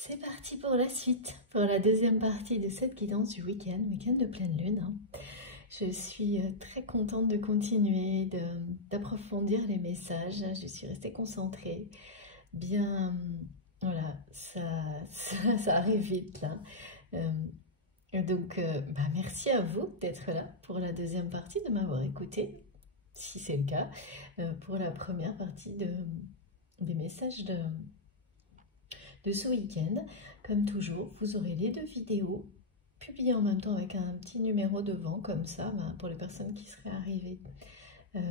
C'est parti pour la suite, pour la deuxième partie de cette guidance du week-end de pleine lune. Je suis très contente de continuer, d'approfondir les messages. Je suis restée concentrée. Bien, voilà, ça arrive vite là. Merci à vous d'être là pour la deuxième partie, de m'avoir écouté, si c'est le cas, pour la première partie des messages de ce week-end. Comme toujours, vous aurez les deux vidéos publiées en même temps avec un petit numéro devant, comme ça, pour les personnes qui seraient arrivées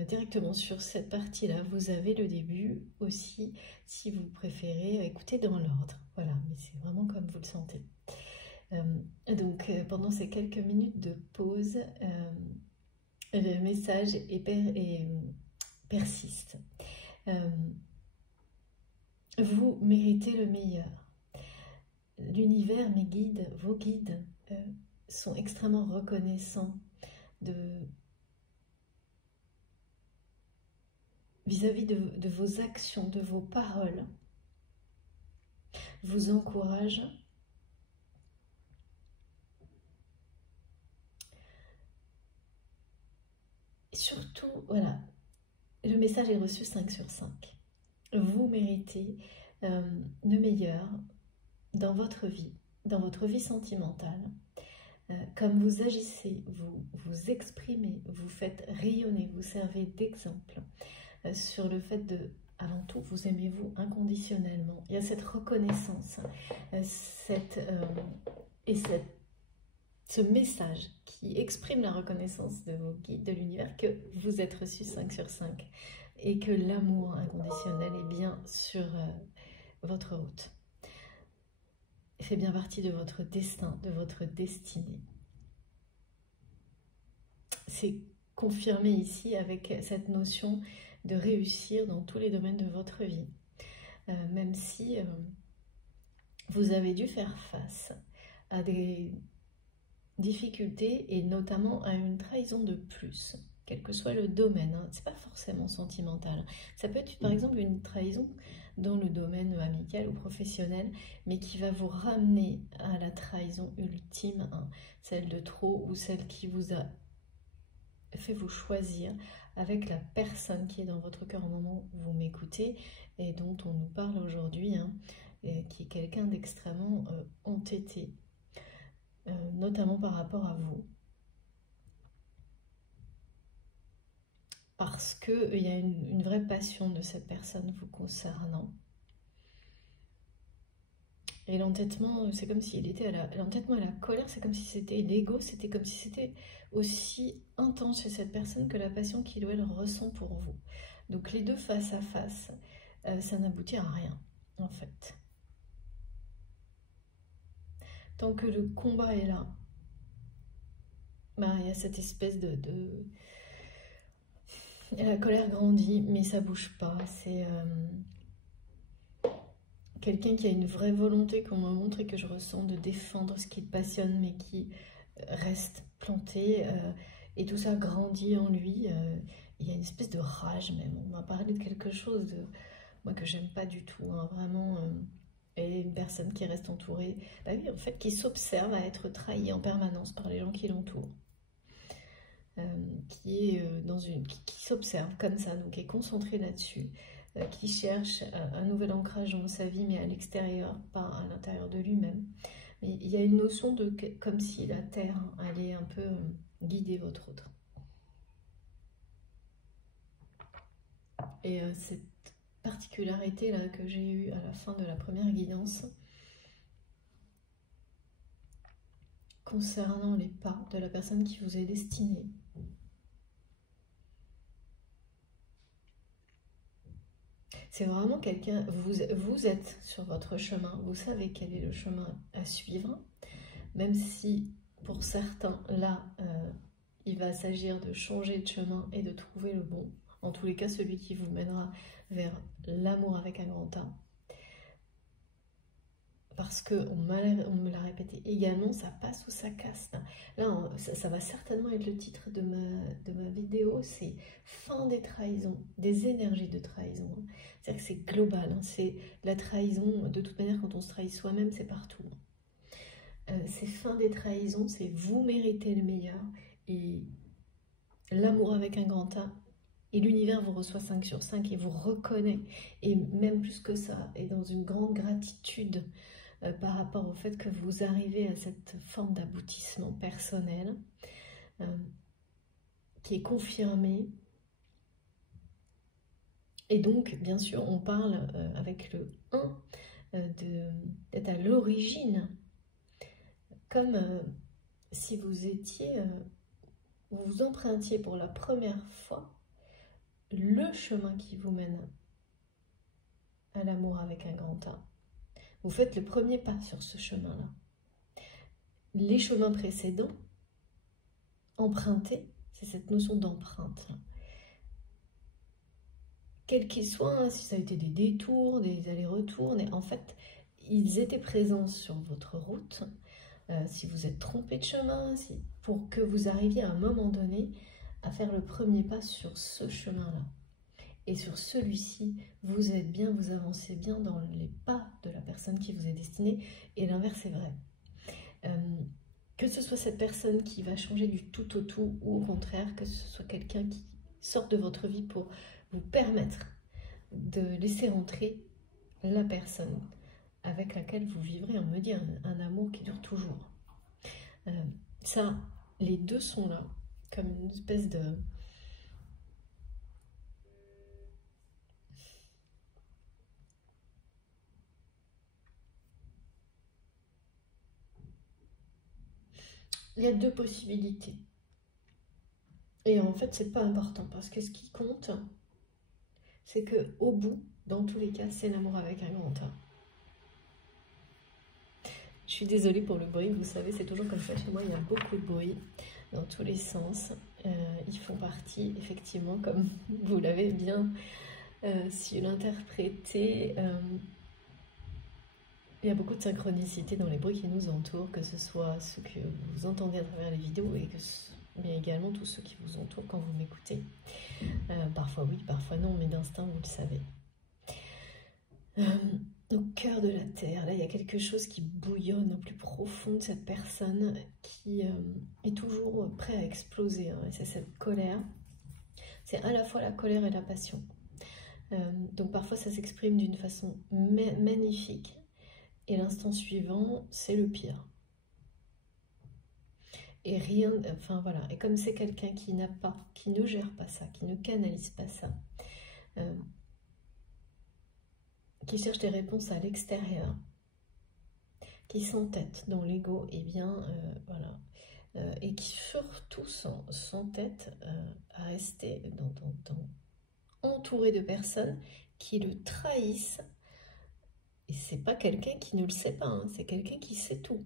directement sur cette partie-là. Vous avez le début aussi, si vous préférez écouter dans l'ordre. Voilà, mais c'est vraiment comme vous le sentez. Pendant ces quelques minutes de pause, le message persiste. Vous méritez le meilleur. L'univers, mes guides, vos guides, sont extrêmement reconnaissants vis-à-vis de vos actions, de vos paroles. Vous encouragent. Et surtout, voilà, le message est reçu 5 sur 5. Vous méritez le meilleur dans votre vie sentimentale. Comme vous agissez, vous exprimez, vous faites rayonner, vous servez d'exemple sur le fait de, avant tout, vous aimez-vous inconditionnellement. Il y a cette reconnaissance, ce message qui exprime la reconnaissance de vos guides, de l'univers, que vous êtes reçu 5 sur 5 et que l'amour inconditionnel est bien sur votre route. Il fait bien partie de votre destin, de votre destinée. C'est confirmé ici avec cette notion de réussir dans tous les domaines de votre vie. Même si vous avez dû faire face à des difficultés et notamment à une trahison de plus, quel que soit le domaine, hein. C'est pas forcément sentimental. Ça peut être par exemple une trahison dans le domaine amical ou professionnel, mais qui va vous ramener à la trahison ultime, hein, celle de trop ou celle qui vous a fait vous choisir avec la personne qui est dans votre cœur au moment où vous m'écoutez et dont on nous parle aujourd'hui, hein, qui est quelqu'un d'extrêmement entêté, notamment par rapport à vous. Parce qu'il y a une vraie passion de cette personne vous concernant. Et l'entêtement, c'est comme s'il était l'entêtement et la colère, c'est comme si c'était l'ego, c'était comme si c'était aussi intense chez cette personne que la passion qu'il ou elle ressent pour vous. Donc les deux face à face, ça n'aboutit à rien, en fait. Tant que le combat est là, il y a cette espèce la colère grandit, mais ça bouge pas. C'est quelqu'un qui a une vraie volonté qu'on me montre et que je ressens de défendre ce qui le passionne, mais qui reste planté. Et tout ça grandit en lui. Il y a une espèce de rage même. On m'a parlé de quelque chose moi que j'aime pas du tout, hein, vraiment. Et une personne qui reste entourée, oui, en fait, qui s'observe à être trahie en permanence par les gens qui l'entourent. Qui est qui s'observe comme ça, donc est concentré là-dessus, qui cherche un nouvel ancrage dans sa vie, mais à l'extérieur, pas à l'intérieur de lui-même. Mais il y a une notion de comme si la terre allait un peu guider votre autre. Et cette particularité là que j'ai eue à la fin de la première guidance, concernant les pas de la personne qui vous est destinée, c'est vraiment quelqu'un, vous êtes sur votre chemin, vous savez quel est le chemin à suivre, même si pour certains, là, il va s'agir de changer de chemin et de trouver le bon, en tous les cas celui qui vous mènera vers l'amour avec un grand A. parce qu'on me l'a répété également, ça passe ou ça casse. Là, ça va certainement être le titre de ma vidéo, c'est fin des trahisons, des énergies de trahison. C'est-à-dire que c'est global, hein, c'est la trahison, de toute manière quand on se trahit soi-même, c'est partout. C'est fin des trahisons, c'est vous méritez le meilleur, et l'amour avec un grand A, et l'univers vous reçoit 5 sur 5 et vous reconnaît, et même plus que ça, et dans une grande gratitude par rapport au fait que vous arrivez à cette forme d'aboutissement personnel qui est confirmée. Et donc, bien sûr, on parle avec le 1 d'être à l'origine, comme si vous étiez, vous empruntiez pour la première fois le chemin qui vous mène à l'amour avec un grand A. Vous faites le premier pas sur ce chemin-là. Les chemins précédents, empruntés, c'est cette notion d'empreinte. Quels qu'ils soient, hein, si ça a été des détours, des allers-retours, en fait, ils étaient présents sur votre route. Si vous êtes trompé de chemin, pour que vous arriviez à un moment donné à faire le premier pas sur ce chemin-là. Et sur celui-ci, vous êtes bien, vous avancez bien dans les pas de la personne qui vous est destinée, et l'inverse est vrai. Que ce soit cette personne qui va changer du tout au tout, ou au contraire, que ce soit quelqu'un qui sort de votre vie pour vous permettre de laisser entrer la personne avec laquelle vous vivrez, on me dit, un amour qui dure toujours. Ça, les deux sont là, comme une espèce de... Il y a deux possibilités. Et en fait, c'est pas important, parce que ce qui compte, c'est que au bout, dans tous les cas, c'est l'amour avec un grand A. Je suis désolée pour le bruit, vous savez, c'est toujours comme ça chez moi, il y a beaucoup de bruit dans tous les sens. Ils font partie, effectivement, comme vous l'avez bien su l'interpréter, il y a beaucoup de synchronicité dans les bruits qui nous entourent, que ce soit ceux que vous entendez à travers les vidéos, mais également tous ceux qui vous entourent quand vous m'écoutez. Parfois oui, parfois non, mais d'instinct, vous le savez. Au cœur de la terre, là il y a quelque chose qui bouillonne au plus profond de cette personne qui est toujours prêt à exploser, hein, et c'est cette colère. C'est à la fois la colère et la passion. Donc parfois ça s'exprime d'une façon magnifique, et l'instant suivant c'est le pire. Et rien, enfin voilà, et comme c'est quelqu'un qui n'a pas, qui ne gère pas ça, qui ne canalise pas ça, qui cherche des réponses à l'extérieur, qui s'entête dans l'ego, et bien voilà, et qui surtout s'entête à rester entouré de personnes qui le trahissent. Et c'est pas quelqu'un qui ne le sait pas, hein, c'est quelqu'un qui sait tout.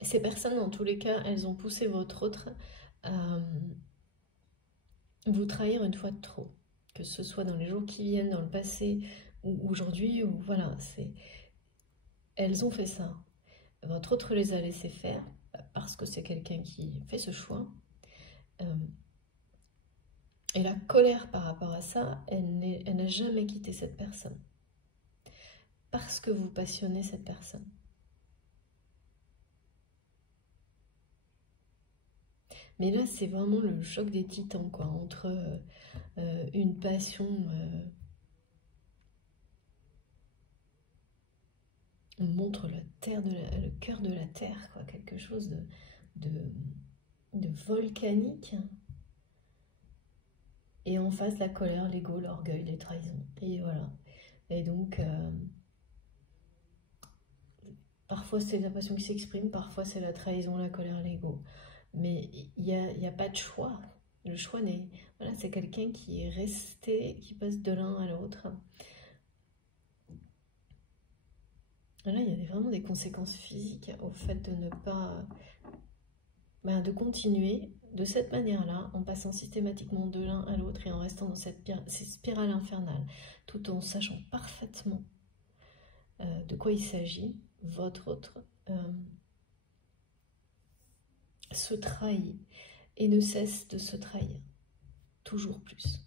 Et ces personnes, en tous les cas, elles ont poussé votre autre à vous trahir une fois de trop. Que ce soit dans les jours qui viennent, dans le passé, ou aujourd'hui, ou voilà, elles ont fait ça. Votre autre les a laissés faire, parce que c'est quelqu'un qui fait ce choix. Et la colère par rapport à ça, elle n'a jamais quitté cette personne. Parce que vous passionnez cette personne. Mais là, c'est vraiment le choc des titans, quoi, entre une passion... on montre la terre le cœur de la terre, quoi, quelque chose de volcanique. Et en face, la colère, l'ego, l'orgueil, les trahisons. Et voilà. Et donc, parfois c'est la passion qui s'exprime, parfois c'est la trahison, la colère, l'ego. Mais il n'y a pas de choix. Le choix n'est... Voilà, c'est quelqu'un qui est resté, qui passe de l'un à l'autre. Là, il y a vraiment des conséquences physiques au fait de ne pas de continuer de cette manière-là, en passant systématiquement de l'un à l'autre et en restant dans cette spirale infernale, tout en sachant parfaitement de quoi il s'agit, votre autre se trahit et ne cesse de se trahir, toujours plus.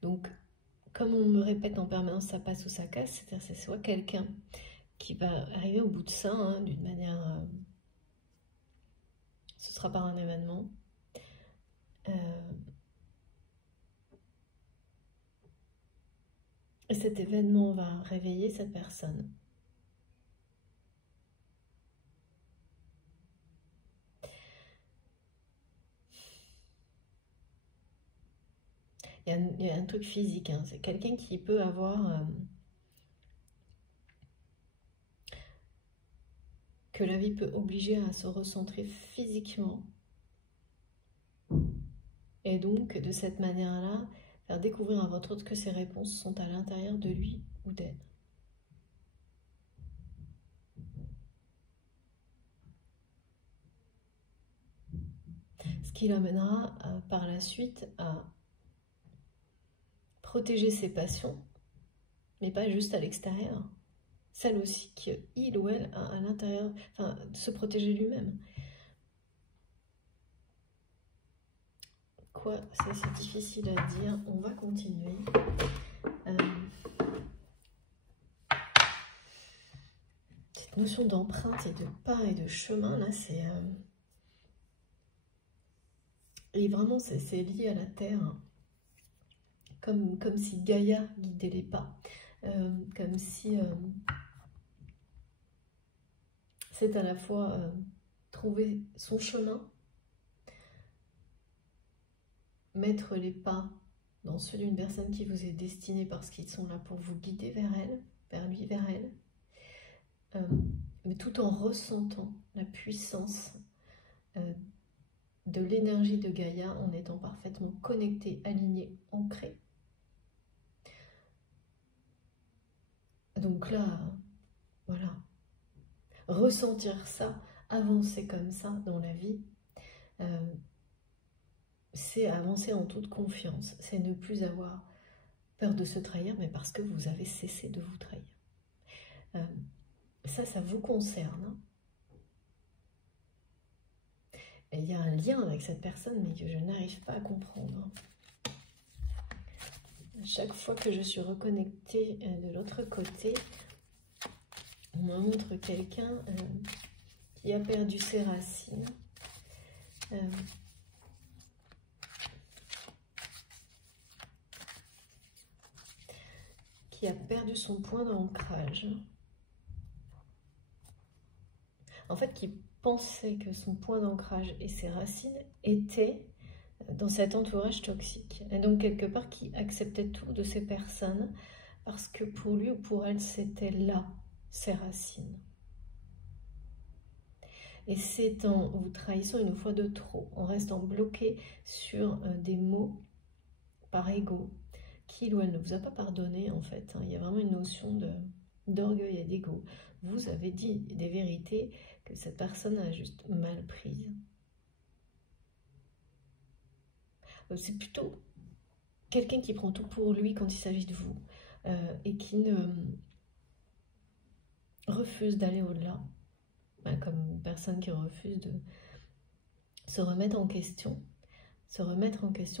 Donc, comme on me répète en permanence, ça passe ou ça casse, c'est-à-dire c'est soit quelqu'un qui va arriver au bout de ça, hein, d'une manière... ce sera par un événement. Et cet événement va réveiller cette personne. Il y a un truc physique, hein. C'est quelqu'un qui peut avoir... que la vie peut obliger à se recentrer physiquement. Et donc, de cette manière-là, faire découvrir à votre autre que ses réponses sont à l'intérieur de lui ou d'elle. Ce qui l'amènera par la suite à protéger ses passions, mais pas juste à l'extérieur. Celle aussi qu'il ou elle a à l'intérieur, enfin, de se protéger lui-même. Quoi, c'est difficile à dire, on va continuer. Cette notion d'empreinte et de pas et de chemin, là, c'est... et vraiment, c'est lié à la Terre, hein. Comme si Gaïa guidait les pas, comme si c'est à la fois trouver son chemin, mettre les pas dans ceux d'une personne qui vous est destinée parce qu'ils sont là pour vous guider vers elle, vers lui, vers elle, mais tout en ressentant la puissance de l'énergie de Gaïa, en étant parfaitement connecté, aligné, ancré. Donc là, voilà, ressentir ça, avancer comme ça dans la vie, c'est avancer en toute confiance, c'est ne plus avoir peur de se trahir, mais parce que vous avez cessé de vous trahir. Ça vous concerne. Et il y a un lien avec cette personne, mais que je n'arrive pas à comprendre. Chaque fois que je suis reconnectée de l'autre côté, on me montre quelqu'un qui a perdu ses racines, qui a perdu son point d'ancrage. En fait, qui pensait que son point d'ancrage et ses racines étaient dans cet entourage toxique. Et donc, quelque part, qui acceptait tout de ces personnes parce que pour lui ou pour elle, c'était là, ses racines. Et c'est en vous trahissant une fois de trop, en restant bloqué sur des mots par ego, qu'il ou elle ne vous a pas pardonné, en fait. Il y a vraiment une notion d'orgueil et d'ego. Vous avez dit des vérités que cette personne a juste mal prises. C'est plutôt quelqu'un qui prend tout pour lui quand il s'agit de vous et qui ne refuse d'aller au-delà, comme une personne qui refuse de se remettre en question,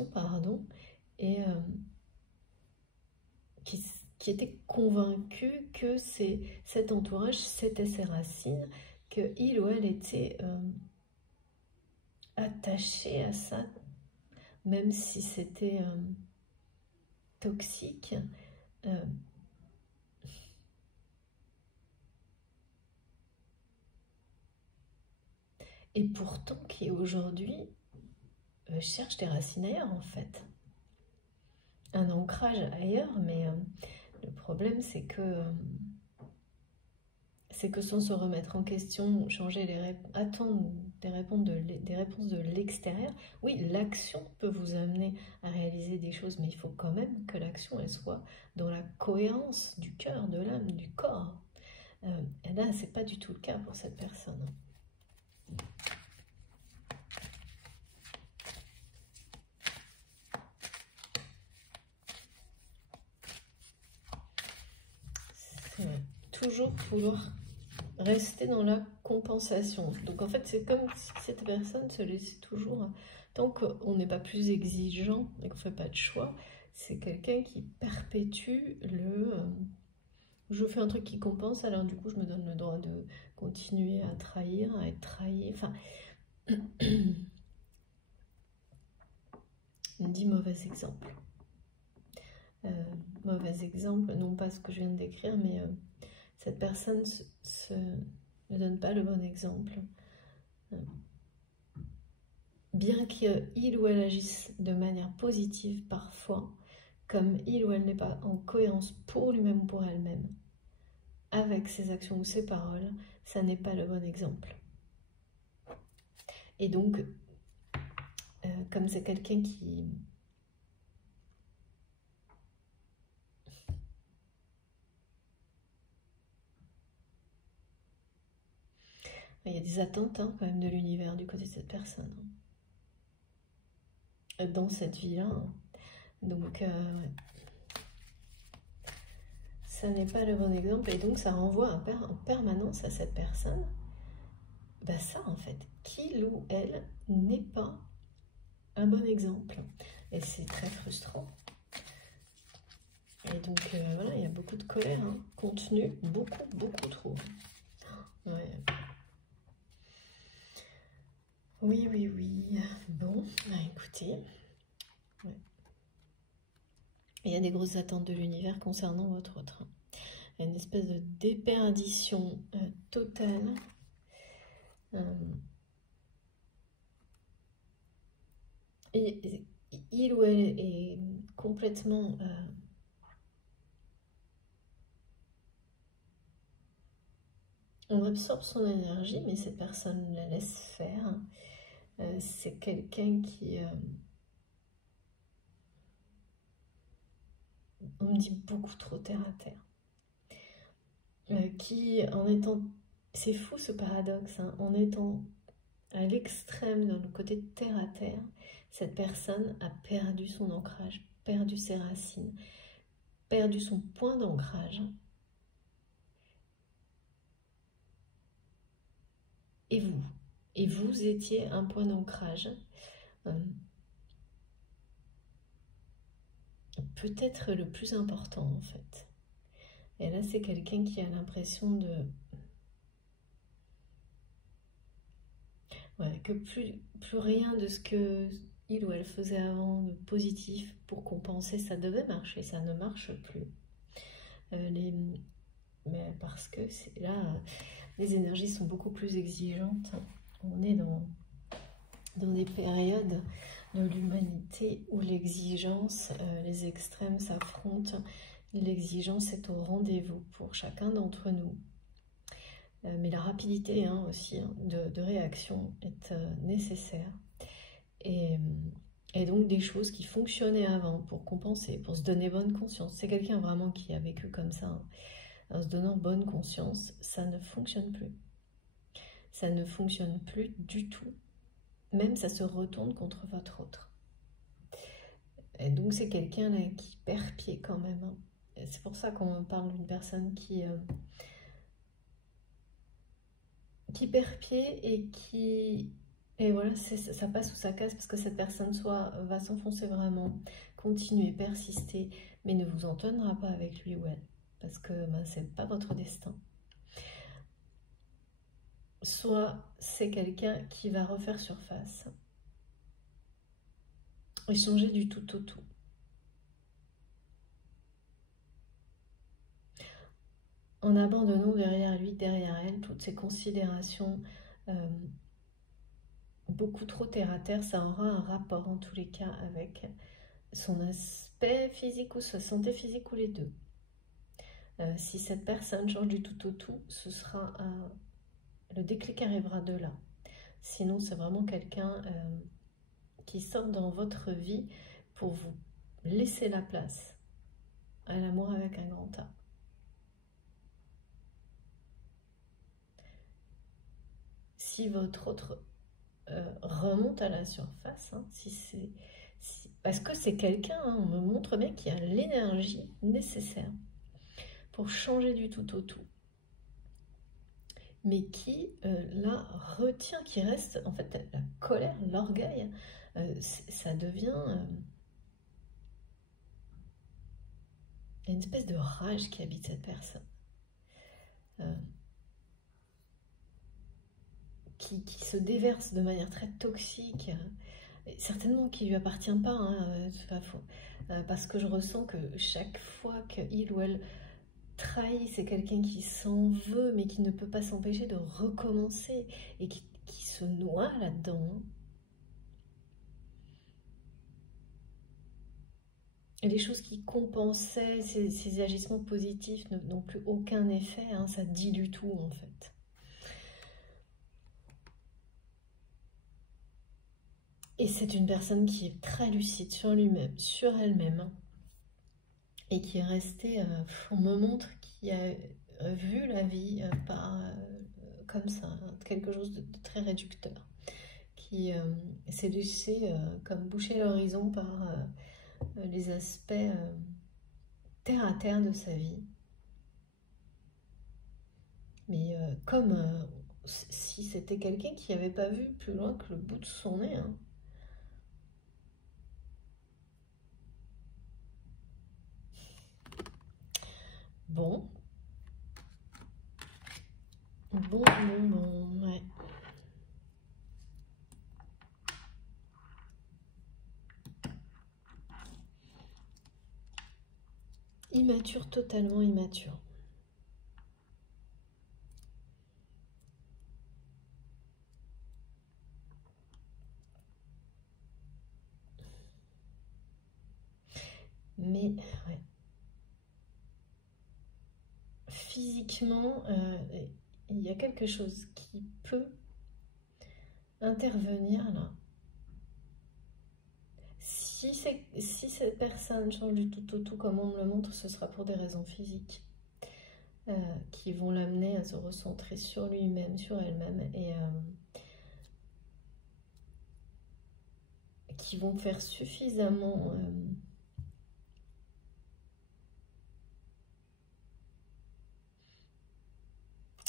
pardon, et qui était convaincu que cet entourage, c'était ses racines, qu'il ou elle était attaché à ça, même si c'était toxique. Et pourtant qui aujourd'hui cherche des racines ailleurs, en fait. Un ancrage ailleurs, mais le problème c'est que sans se remettre en question, attendre des réponses de l'extérieur, oui, l'action peut vous amener à réaliser des choses, mais il faut quand même que l'action elle soit dans la cohérence du cœur, de l'âme, du corps. Et là, c'est pas du tout le cas pour cette personne. C'est toujours vouloir rester dans la compensation. Donc en fait, c'est comme si cette personne se laissait toujours... Tant qu'on n'est pas plus exigeant et qu'on ne fait pas de choix, c'est quelqu'un qui perpétue le... je fais un truc qui compense, alors du coup, je me donne le droit de continuer à trahir, à être trahi. Enfin, 10 mauvais exemples. Mauvais exemple, non pas ce que je viens de décrire, mais cette personne ne donne pas le bon exemple. Bien qu'il ou elle agisse de manière positive parfois, comme il ou elle n'est pas en cohérence pour lui-même ou pour elle-même, avec ses actions ou ses paroles, ça n'est pas le bon exemple. Et donc, comme c'est quelqu'un qui... Il y a des attentes quand même de l'univers du côté de cette personne. Dans cette vie-là. Donc, ça n'est pas le bon exemple. Et donc, ça renvoie en permanence à cette personne. Ben ça, en fait, qu'il ou elle n'est pas un bon exemple. Et c'est très frustrant. Et donc, voilà, il y a beaucoup de colère contenue. Beaucoup trop. Ouais. Oui. Bon, bah écoutez. Ouais. Il y a des grosses attentes de l'univers concernant votre autre. Il y a une espèce de déperdition totale. Et il ou elle est complètement... on absorbe son énergie, mais cette personne la laisse faire. C'est quelqu'un qui... on me dit beaucoup trop terre à terre. Qui, en étant... C'est fou ce paradoxe, en étant à l'extrême dans le côté terre à terre, cette personne a perdu son ancrage, perdu ses racines, perdu son point d'ancrage. Et vous étiez un point d'ancrage. Peut-être le plus important en fait. Et là c'est quelqu'un qui a l'impression de... Ouais, que plus rien de ce que il ou elle faisait avant de positif pour compenser, ça devait marcher, ça ne marche plus. Mais parce que là, les énergies sont beaucoup plus exigeantes. On est dans des périodes de l'humanité où l'exigence, les extrêmes s'affrontent. L'exigence est au rendez-vous pour chacun d'entre nous. Mais la rapidité aussi de réaction est nécessaire. Et donc des choses qui fonctionnaient avant pour compenser, pour se donner bonne conscience. C'est quelqu'un vraiment qui a vécu comme ça, en se donnant bonne conscience, ça ne fonctionne plus. Ça ne fonctionne plus du tout. Même ça se retourne contre votre autre. Et donc c'est quelqu'un là qui perd pied quand même. C'est pour ça qu'on parle d'une personne qui perd pied et qui... Et voilà, ça passe ou ça casse parce que cette personne soit va s'enfoncer vraiment, continuer, persister, mais ne vous entendra pas avec lui ou elle, parce que c'est pas votre destin. Soit c'est quelqu'un qui va refaire surface et changer du tout au tout. En abandonnant derrière lui, derrière elle, toutes ces considérations beaucoup trop terre à terre, ça aura un rapport en tous les cas avec son aspect physique ou sa santé physique ou les deux. Si cette personne change du tout au tout, ce sera le déclic arrivera de là. Sinon, c'est vraiment quelqu'un qui sort dans votre vie pour vous laisser la place à l'amour avec un grand A. si votre autre remonte à la surface, hein, parce que c'est quelqu'un, hein, on me montre bien qu'il y a l'énergie nécessaire pour changer du tout au tout, mais qui là retient, qui reste, en fait, la colère, l'orgueil, ça devient il y a une espèce de rage qui habite cette personne, qui se déverse de manière très toxique, certainement qui ne lui appartient pas, hein, c'est pas faux, parce que je ressens que chaque fois qu'il ou elle trahit, c'est quelqu'un qui s'en veut, mais qui ne peut pas s'empêcher de recommencer, et qui se noie là-dedans, hein. Et les choses qui compensaient ces agissements positifs n'ont plus aucun effet, hein, ça dilue tout en fait. Et c'est une personne qui est très lucide sur lui-même, sur elle-même, hein, et qui est restée, on me montre, qui a vu la vie comme ça, hein, quelque chose de très réducteur, qui s'est laissé comme boucher l'horizon par les aspects terre à terre de sa vie. Mais comme si c'était quelqu'un qui n'avait pas vu plus loin que le bout de son nez, hein. Bon, ouais. Immature, totalement immature. Mais, ouais. Physiquement, il y a quelque chose qui peut intervenir là. Si cette personne change du tout au tout, comme on me le montre, ce sera pour des raisons physiques, qui vont l'amener à se recentrer sur lui-même, sur elle-même, et qui vont faire suffisamment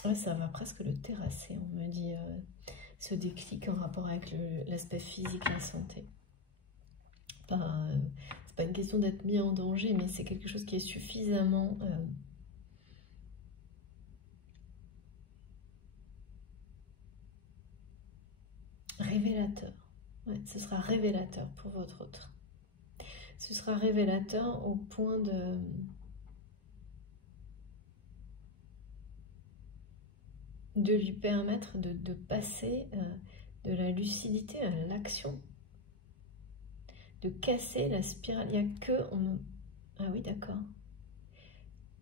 ouais, ça va presque le terrasser, on me dit, ce déclic en rapport avec l'aspect physique, la santé. C'est pas une question d'être mis en danger, mais c'est quelque chose qui est suffisamment révélateur. Ouais, ce sera révélateur pour votre autre. Ce sera révélateur au point de lui permettre de passer de la lucidité à l'action, de casser la spirale. Il n'y a que... Ah oui, d'accord.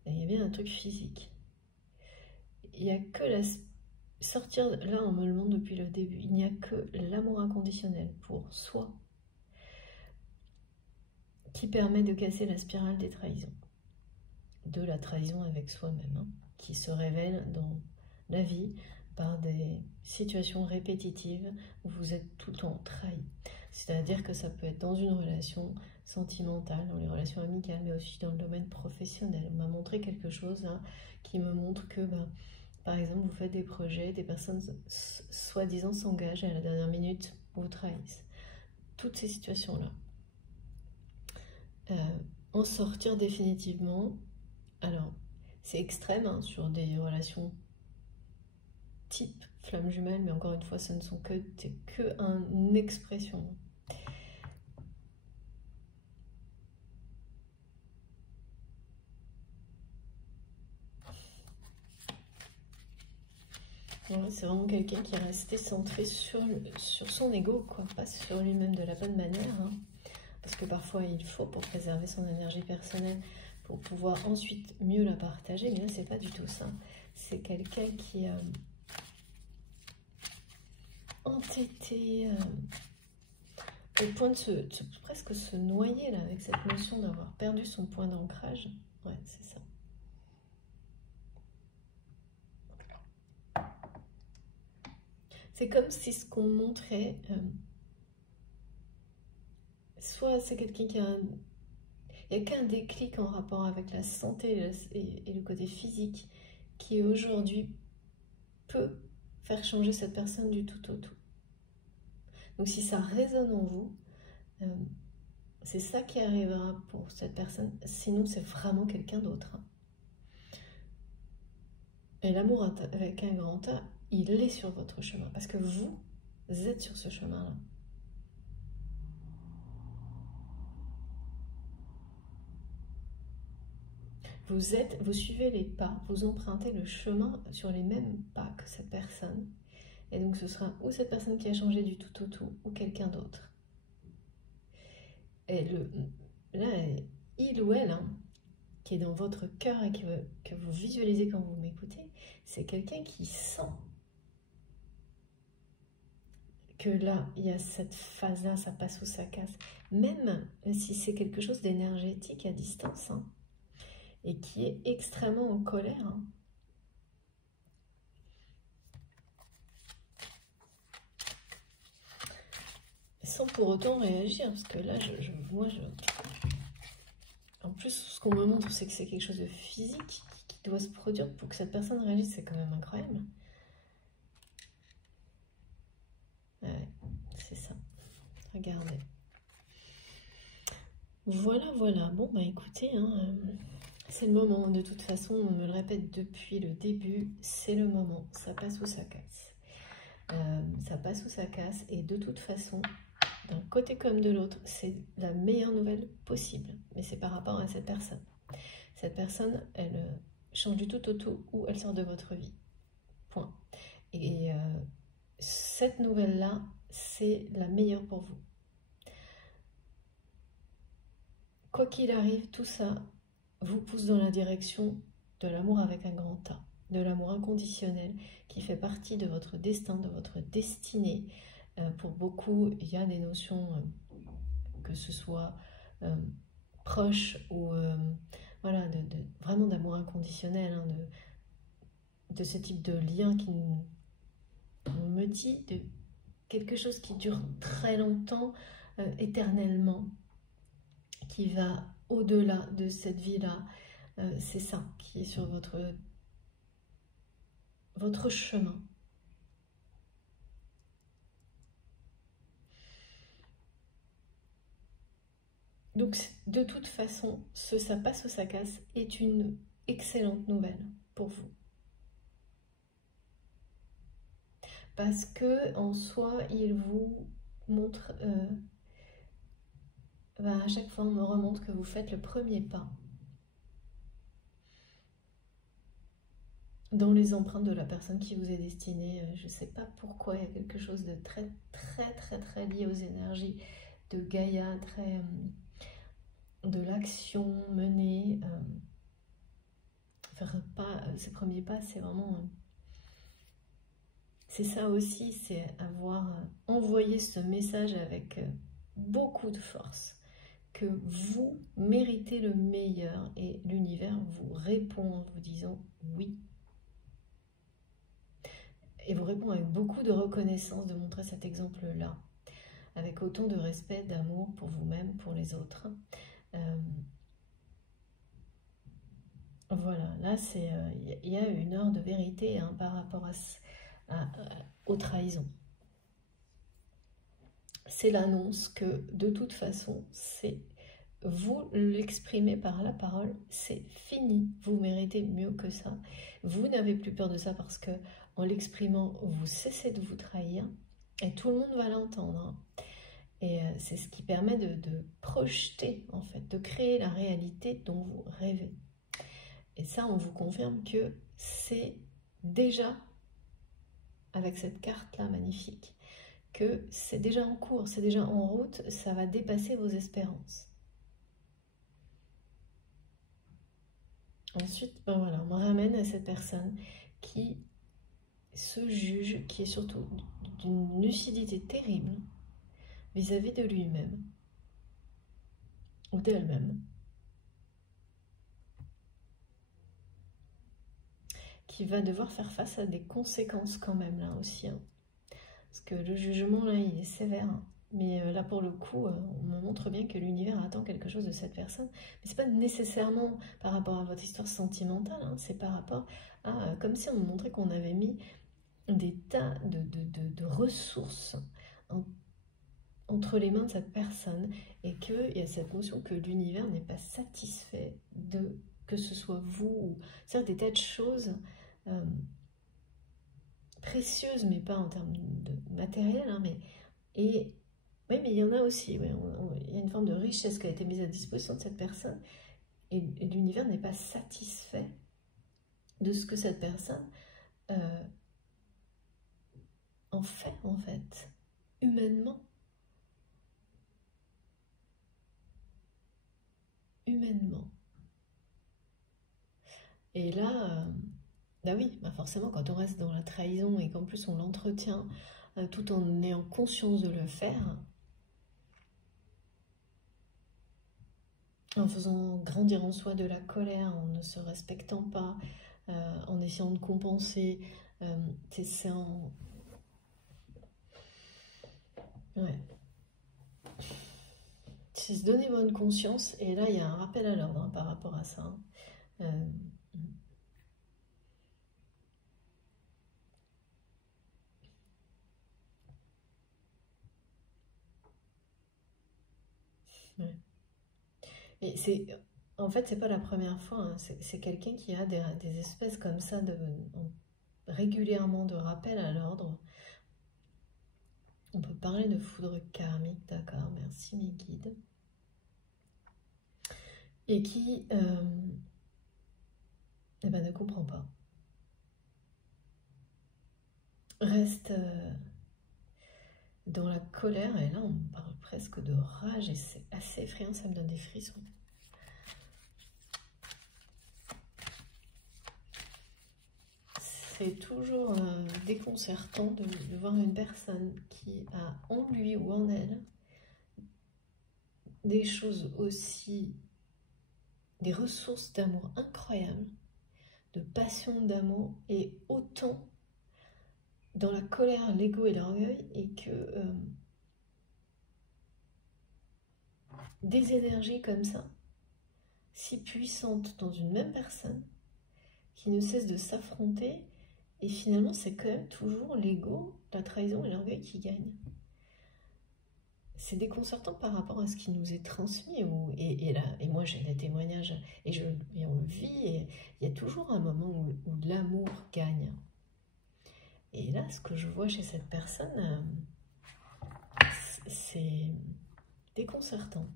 Il y a bien un truc physique. Il n'y a que sortir, là on me le montre depuis le début, il n'y a que l'amour inconditionnel pour soi qui permet de casser la spirale des trahisons, de la trahison avec soi-même, hein, qui se révèle dans la vie par des situations répétitives où vous êtes tout le temps trahi. C'est-à-dire que ça peut être dans une relation sentimentale, dans les relations amicales, mais aussi dans le domaine professionnel. On m'a montré quelque chose là qui me montre que, par exemple, vous faites des projets, des personnes soi-disant s'engagent et à la dernière minute vous trahissent. Toutes ces situations-là. En sortir définitivement, alors c'est extrême, hein, sur des relations type flamme jumelle, mais encore une fois, ce ne sont que une expression. Voilà, c'est vraiment quelqu'un qui est resté centré sur son ego, quoi, pas sur lui-même de la bonne manière, hein. Parce que parfois il faut, pour préserver son énergie personnelle, pour pouvoir ensuite mieux la partager, mais là c'est pas du tout ça. C'est quelqu'un qui est entêté, au point de presque se noyer là, avec cette notion d'avoir perdu son point d'ancrage. Ouais, c'est ça. C'est comme si ce qu'on montrait, soit c'est quelqu'un qui a un... Il n'y a qu'un déclic en rapport avec la santé et le côté physique qui aujourd'hui peut faire changer cette personne du tout au tout. Donc si ça résonne en vous, c'est ça qui arrivera pour cette personne, sinon c'est vraiment quelqu'un d'autre. Et l'amour avec un grand A, il est sur votre chemin, parce que vous êtes sur ce chemin-là. Vous suivez les pas, vous empruntez le chemin sur les mêmes pas que cette personne. Et donc ce sera ou cette personne qui a changé du tout au tout, ou quelqu'un d'autre. Et là, il ou elle, hein, qui est dans votre cœur et que vous visualisez quand vous m'écoutez, c'est quelqu'un qui sent que là, il y a cette phase-là, ça passe ou ça casse. Même si c'est quelque chose d'énergétique à distance, hein, et qui est extrêmement en colère. Hein. Sans pour autant réagir, parce que là, en plus, ce qu'on me montre, c'est que c'est quelque chose de physique qui doit se produire pour que cette personne réagisse, c'est quand même incroyable. Ouais, c'est ça. Regardez. Voilà, voilà. Bon, bah écoutez, hein, c'est le moment. De toute façon, on me le répète depuis le début, c'est le moment. Ça passe ou ça casse. Ça passe ou ça casse. Et de toute façon, d'un côté comme de l'autre, c'est la meilleure nouvelle possible. Mais c'est par rapport à cette personne. Cette personne, elle change du tout au tout ou elle sort de votre vie. Point. Et cette nouvelle-là, c'est la meilleure pour vous. Quoi qu'il arrive, tout ça vous pousse dans la direction de l'amour avec un grand A, de l'amour inconditionnel qui fait partie de votre destin, de votre destinée. Pour beaucoup, il y a des notions, que ce soit proche ou voilà, vraiment d'amour inconditionnel, hein, de ce type de lien qui me dit de quelque chose qui dure très longtemps, éternellement, qui va au-delà de cette vie-là. C'est ça qui est sur votre chemin. Donc, de toute façon, ce ça passe ou ça casse est une excellente nouvelle pour vous. Parce que en soi, il vous montre, à chaque fois, on me remonte que vous faites le premier pas dans les empreintes de la personne qui vous est destinée. Je ne sais pas pourquoi, il y a quelque chose de très, très, très, très lié aux énergies de Gaïa, très de l'action menée. Faire pas, ce premier pas, c'est vraiment... c'est ça aussi, c'est avoir envoyé ce message avec beaucoup de force, que vous méritez le meilleur et l'univers vous répond en vous disant oui. Et vous répond avec beaucoup de reconnaissance de montrer cet exemple-là, avec autant de respect, d'amour pour vous-même, pour les autres. Voilà, là, il y a une heure de vérité, hein, par rapport aux trahisons. C'est l'annonce que, de toute façon, vous l'exprimez par la parole, c'est fini. Vous méritez mieux que ça. Vous n'avez plus peur de ça parce que, en l'exprimant, vous cessez de vous trahir et tout le monde va l'entendre. Hein. Et c'est ce qui permet de projeter, en fait, de créer la réalité dont vous rêvez. Et ça, on vous confirme que c'est déjà, avec cette carte-là magnifique, que c'est déjà en cours, c'est déjà en route, ça va dépasser vos espérances. Ensuite, ben voilà, on me ramène à cette personne qui se juge, qui est surtout d'une lucidité terrible vis-à-vis de lui-même ou d'elle-même, qui va devoir faire face à des conséquences quand même là aussi. Hein. Parce que le jugement, là, il est sévère. Mais là, pour le coup, on me montre bien que l'univers attend quelque chose de cette personne. Mais c'est pas nécessairement par rapport à votre histoire sentimentale, hein, c'est par rapport à... comme si on me montrait qu'on avait mis des tas de ressources entre les mains de cette personne et qu'il y a cette notion que l'univers n'est pas satisfait de que ce soit vous, ou c'est-à-dire des tas de choses précieuses, mais pas en termes de matériel, hein, et oui, mais il y en a aussi, ouais, il y a une forme de richesse qui a été mise à disposition de cette personne, et l'univers n'est pas satisfait de ce que cette personne en fait, humainement. Et là, bah oui, bah forcément, quand on reste dans la trahison et qu'en plus on l'entretient tout en ayant conscience de le faire, en faisant grandir en soi de la colère, en ne se respectant pas, en essayant de compenser, c'est en... Ouais. C'est se donner bonne conscience, et là il y a un rappel à l'ordre hein, par rapport à ça. Hein. Ouais. Et c'est, en fait, c'est pas la première fois, hein, c'est quelqu'un qui a des espèces comme ça régulièrement de rappel à l'ordre. On peut parler de foudre karmique, d'accord, merci mes guides. Et qui eh ben, ne comprend pas. Reste dans la colère, et là on parle presque de rage, et c'est assez effrayant, ça me donne des frissons. C'est toujours déconcertant de voir une personne qui a en lui ou en elle des choses aussi, des ressources d'amour incroyables, de passion d'amour, et autant dans la colère, l'ego et l'orgueil, et que des énergies comme ça, si puissantes dans une même personne, qui ne cessent de s'affronter, et finalement c'est quand même toujours l'ego, la trahison et l'orgueil qui gagnent. C'est déconcertant par rapport à ce qui nous est transmis, et moi j'ai des témoignages, et on le vit, et il y a toujours un moment où l'amour gagne. Et là, ce que je vois chez cette personne, c'est déconcertant.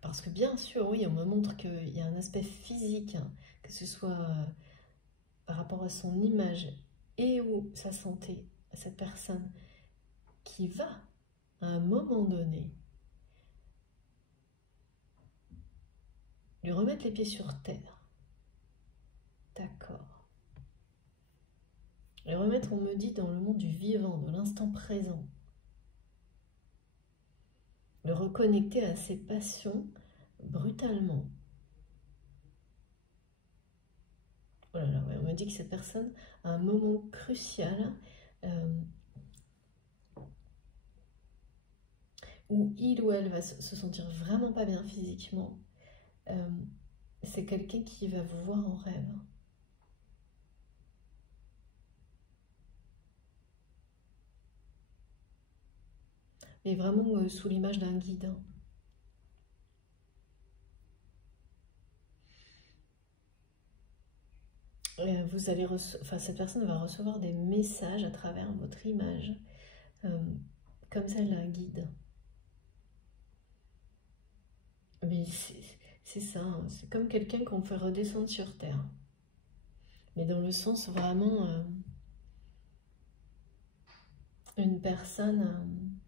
Parce que bien sûr, oui, on me montre qu'il y a un aspect physique, hein, que ce soit par rapport à son image et ou sa santé, à cette personne, qui va, à un moment donné, lui remettre les pieds sur terre. D'accord. Les remettre, on me dit, dans le monde du vivant, de l'instant présent. Le reconnecter à ses passions brutalement. Oh là là, ouais, on me dit que cette personne, à un moment crucial, où il ou elle va se sentir vraiment pas bien physiquement, c'est quelqu'un qui va vous voir en rêve. Et vraiment sous l'image d'un guide. Hein. Vous allez cette personne va recevoir des messages à travers votre image, comme celle d'un guide. Mais c'est ça, hein, c'est comme quelqu'un qu'on fait redescendre sur Terre. Mais dans le sens vraiment, une personne,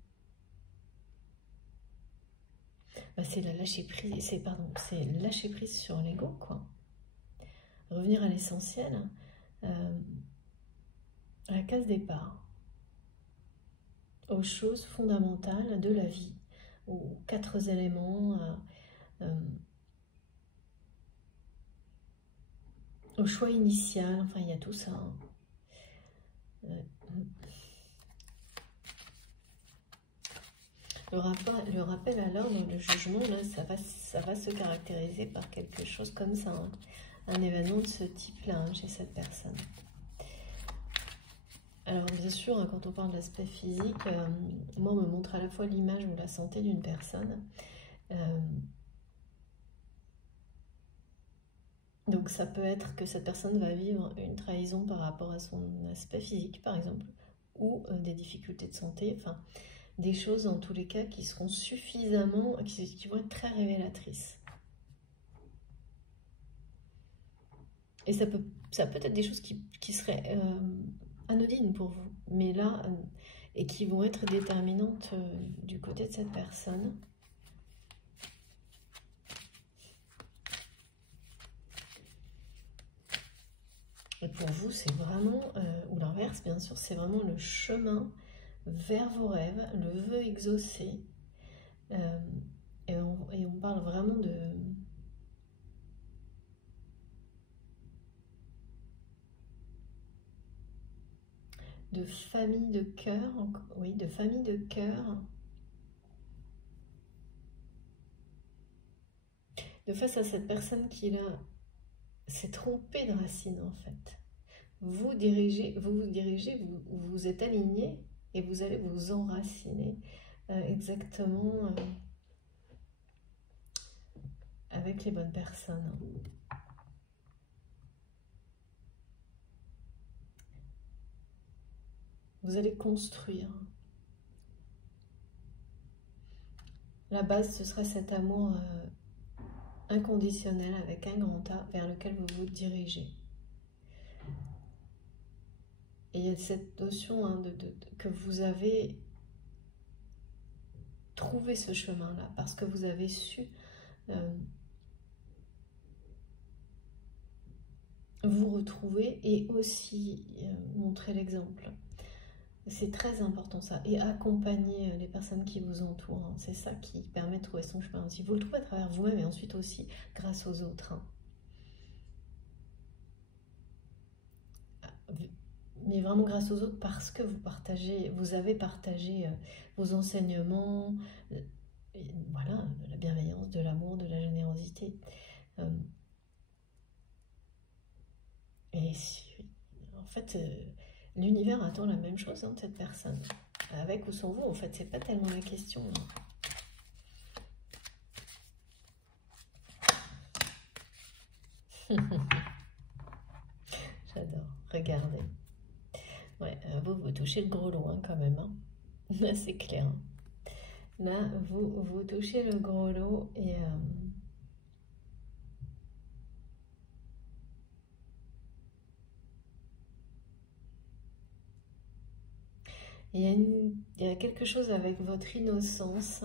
bah c'est la lâcher prise, c'est lâcher prise sur l'ego, quoi. Revenir à l'essentiel, à la case départ, aux choses fondamentales de la vie, aux 4 éléments, au choix initial, enfin il y a tout ça. Hein. Ouais. Le rappel à l'ordre, le jugement, là, ça va se caractériser par quelque chose comme ça, hein. Un événement de ce type-là, hein, chez cette personne. Alors bien sûr, hein, quand on parle d'aspect physique, moi, on me montre à la fois l'image ou la santé d'une personne. Donc ça peut être que cette personne va vivre une trahison par rapport à son aspect physique, par exemple, ou des difficultés de santé, enfin, des choses en tous les cas qui seront suffisamment, qui vont être très révélatrices. Et ça peut être des choses qui seraient anodines pour vous, mais là, et qui vont être déterminantes du côté de cette personne. Et pour vous, c'est vraiment, ou l'inverse bien sûr, c'est vraiment le chemin vers vos rêves, le vœu exaucé. Et on parle vraiment de famille de cœur, oui, de famille de cœur, de face à cette personne qui là s'est trompée de racine en fait. Vous vous êtes aligné et vous allez vous enraciner exactement avec les bonnes personnes. Vous allez construire. La base, ce sera cet amour inconditionnel avec un grand A vers lequel vous vous dirigez. Et il y a cette notion hein, que vous avez trouvé ce chemin-là parce que vous avez su vous retrouver et aussi montrer l'exemple. C'est très important ça. Et accompagner les personnes qui vous entourent. Hein. C'est ça qui permet de trouver son chemin aussi. Vous le trouvez à travers vous-même et ensuite aussi grâce aux autres. Hein. Mais vraiment grâce aux autres parce que vous avez partagé vos enseignements, voilà, de la bienveillance, de l'amour, de la générosité. Et en fait, l'univers attend la même chose hein, de cette personne. Avec ou sans vous, en fait, c'est pas tellement la question. Hein. J'adore, regardez. Ouais, vous touchez le gros lot hein, quand même. Hein. Là, c'est clair. Hein. Là, vous touchez le gros lot et... il y a quelque chose avec votre innocence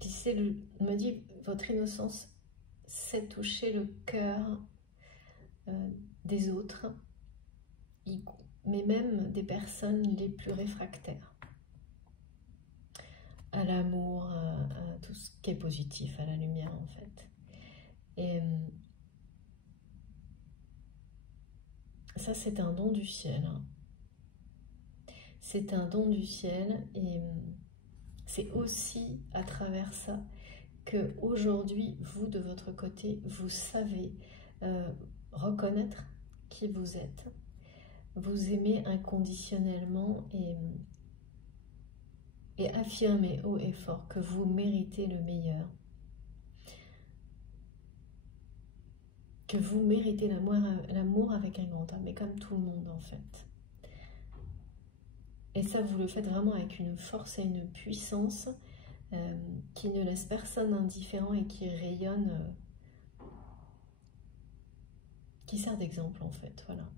qui me dit votre innocence sait toucher le cœur des autres, mais même des personnes les plus réfractaires à l'amour, à tout ce qui est positif, à la lumière en fait. Et ça c'est un don du ciel. Hein. C'est un don du ciel et c'est aussi à travers ça que aujourd'hui, vous de votre côté, vous savez reconnaître qui vous êtes, vous aimez inconditionnellement et affirmer haut et fort que vous méritez le meilleur, que vous méritez l'amour avec un grand A, mais comme tout le monde en fait. Et ça, vous le faites vraiment avec une force et une puissance qui ne laisse personne indifférent et qui rayonne, qui sert d'exemple en fait, voilà.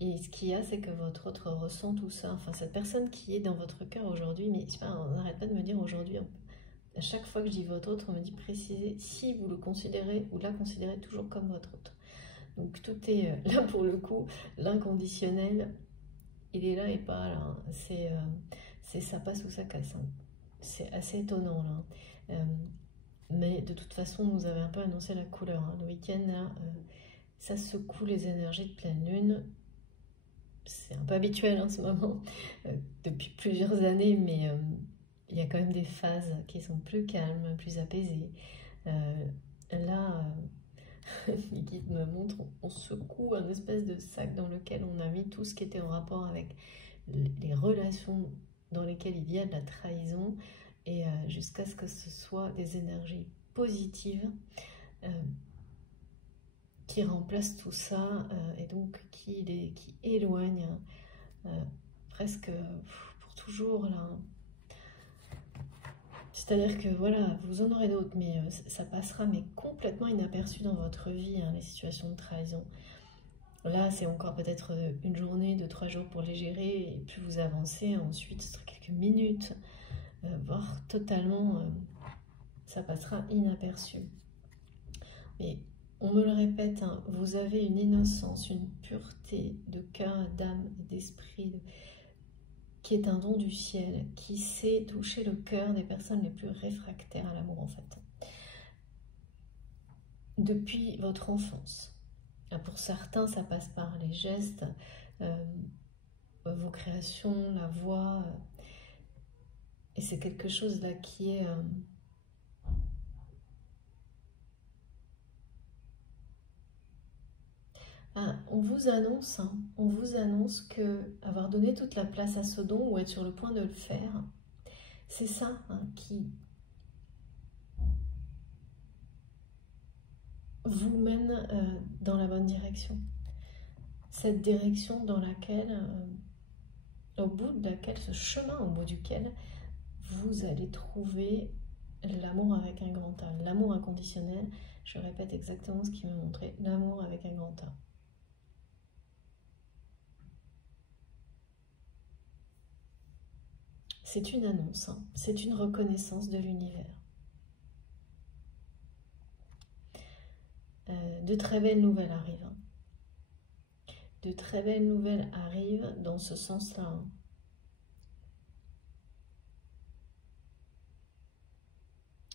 Et ce qu'il y a, c'est que votre autre ressent tout ça. Enfin, cette personne qui est dans votre cœur aujourd'hui, mais je sais pas, on n'arrête pas de me dire aujourd'hui, à chaque fois que je dis votre autre, on me dit préciser si vous le considérez ou la considérez toujours comme votre autre. Donc tout est là pour le coup, l'inconditionnel, il est là et pas là. C'est ça passe ou ça casse. Hein. C'est assez étonnant là. mais de toute façon, on nous avait un peu annoncé la couleur. Hein. Le week-end, là, ça secoue les énergies de pleine lune. C'est un peu habituel en ce moment, depuis plusieurs années, mais il y a quand même des phases qui sont plus calmes, plus apaisées. Là, les guides me montrent, on secoue un espèce de sac dans lequel on a mis tout ce qui était en rapport avec les relations dans lesquelles il y a de la trahison, et jusqu'à ce que ce soit des énergies positives qui remplacent tout ça, et donc qui éloignent presque pour toujours là. C'est-à-dire que voilà, vous en aurez d'autres, mais ça passera mais complètement inaperçu dans votre vie, hein, les situations de trahison. Là, c'est encore peut-être une journée, 2-3 jours pour les gérer, et plus vous avancez, ensuite ce sera quelques minutes, voire totalement, ça passera inaperçu. Mais on me le répète, hein, vous avez une innocence, une pureté de cœur, d'âme, d'esprit, qui est un don du ciel, qui sait toucher le cœur des personnes les plus réfractaires à l'amour en fait. Depuis votre enfance. Pour certains, ça passe par les gestes, vos créations, la voix, et c'est quelque chose là qui est... on vous annonce, hein, on vous annonce que avoir donné toute la place à ce don ou être sur le point de le faire, c'est ça, hein, qui vous mène dans la bonne direction. Cette direction dans laquelle, au bout de laquelle, ce chemin au bout duquel, vous allez trouver l'amour avec un grand A, l'amour inconditionnel. Je répète exactement ce qu'il m'a montré, l'amour avec un grand A. C'est une annonce, hein, c'est une reconnaissance de l'univers. De très belles nouvelles arrivent. Hein. De très belles nouvelles arrivent dans ce sens-là. Hein.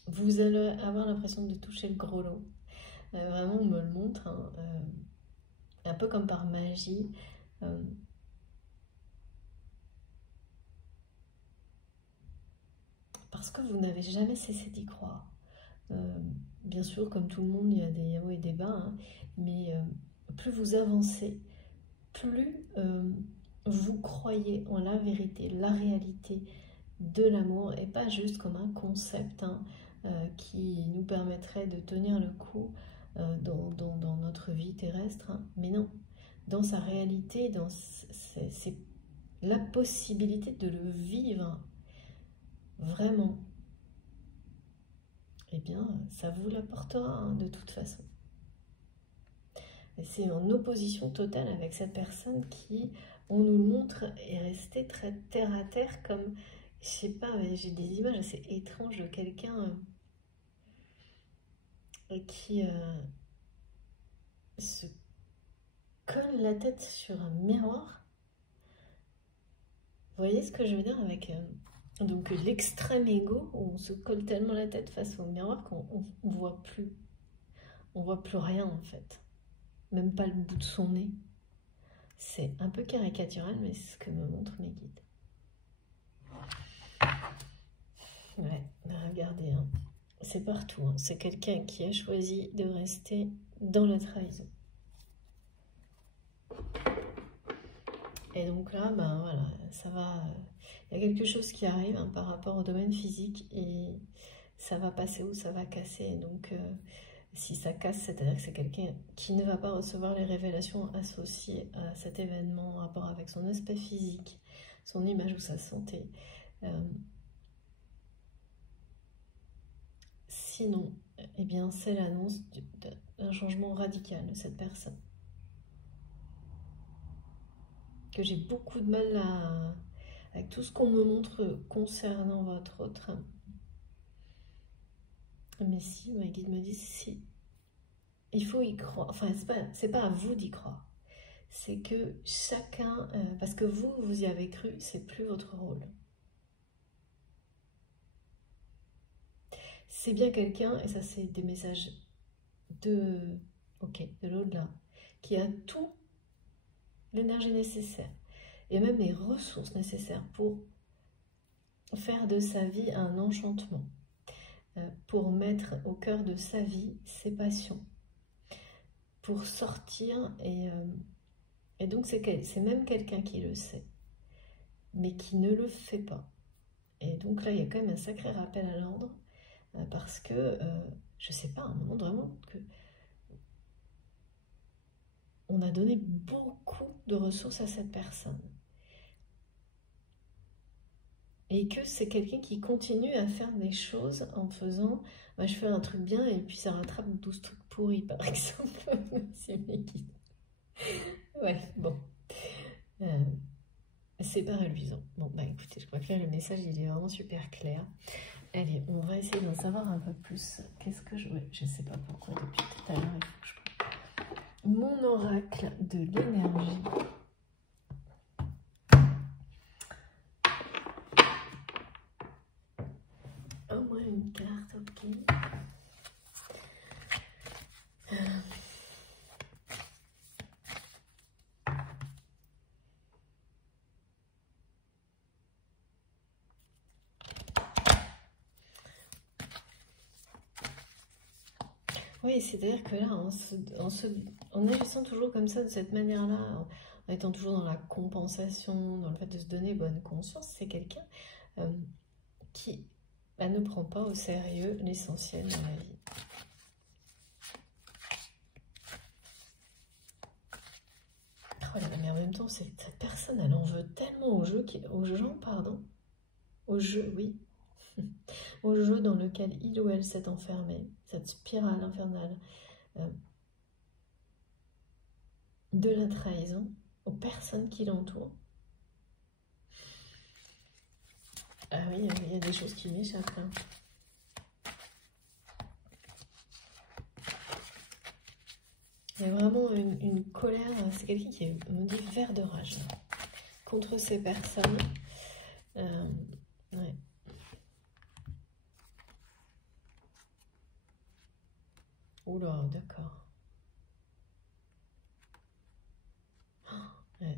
Vous allez avoir l'impression de toucher le gros lot. Vraiment, on me le montre, hein, un peu comme par magie. Parce que vous n'avez jamais cessé d'y croire. Bien sûr, comme tout le monde, il y a des hauts et des bas, hein, mais plus vous avancez, plus vous croyez en la vérité, la réalité de l'amour, et pas juste comme un concept, hein, qui nous permettrait de tenir le coup dans notre vie terrestre, hein, mais non, dans sa réalité, c'est la possibilité de le vivre vraiment. Eh bien, ça vous l'apportera, hein, de toute façon. C'est en opposition totale avec cette personne qui, on nous le montre, est restée très terre à terre, comme, je sais pas, j'ai des images assez étranges de quelqu'un qui se colle la tête sur un miroir. Vous voyez ce que je veux dire avec donc l'extrême ego, où on se colle tellement la tête face au miroir qu'on voit plus. On voit plus rien en fait. Même pas le bout de son nez. C'est un peu caricatural, mais c'est ce que me montrent mes guides. Ouais, regardez, hein. C'est partout. Hein. C'est quelqu'un qui a choisi de rester dans la trahison. Et donc là, ben voilà, ça va. Il y a quelque chose qui arrive, hein, par rapport au domaine physique, et ça va passer ou ça va casser. Donc, si ça casse, c'est-à-dire que c'est quelqu'un qui ne va pas recevoir les révélations associées à cet événement en rapport avec son aspect physique, son image ou sa santé. Sinon, eh bien, c'est l'annonce d'un changement radical de cette personne. Que j'ai beaucoup de mal avec tout ce qu'on me montre concernant votre autre. Mais si, ma guide me dit si. Il faut y croire. Enfin, c'est pas à vous d'y croire. C'est que chacun, parce que vous y avez cru, c'est plus votre rôle. c'est bien quelqu'un, et ça c'est des messages de, de l'au-delà, qui a tout l'énergie nécessaire, et même les ressources nécessaires pour faire de sa vie un enchantement, pour mettre au cœur de sa vie ses passions, pour sortir, et donc c'est même quelqu'un qui le sait, mais qui ne le fait pas. Et donc là, il y a quand même un sacré rappel à l'ordre, parce que, je sais pas, à un moment vraiment, que on a donné beaucoup de ressources à cette personne. Et que c'est quelqu'un qui continue à faire des choses en faisant, bah, je fais un truc bien et puis ça rattrape 12 trucs pourris, par exemple. C'est qui... Ouais, bon. C'est pas reluisant. Bon, bah écoutez, je crois que là, le message, il est vraiment super clair. Allez, on va essayer d'en savoir un peu plus. Qu'est-ce que je... Ouais, je sais pas pourquoi, depuis tout à l'heure, il faut que je... Mon oracle de l'énergie. Au moins une carte, ok. Oui, c'est-à-dire que là, en agissant toujours comme ça, de cette manière-là, en étant toujours dans la compensation, dans le fait de se donner bonne conscience, c'est quelqu'un qui ne prend pas au sérieux l'essentiel dans la vie. Oh là là, mais en même temps, cette personne, elle en veut tellement aux gens, au jeu, oui, au jeu dans lequel il ou elle s'est enfermé, cette spirale infernale de la trahison aux personnes qui l'entourent. Ah oui, il y a des choses qui m'échappent là. Il y a vraiment une colère, c'est quelqu'un qui me dit vert de rage là, contre ces personnes. Ouais. Oula, d'accord. Ouais.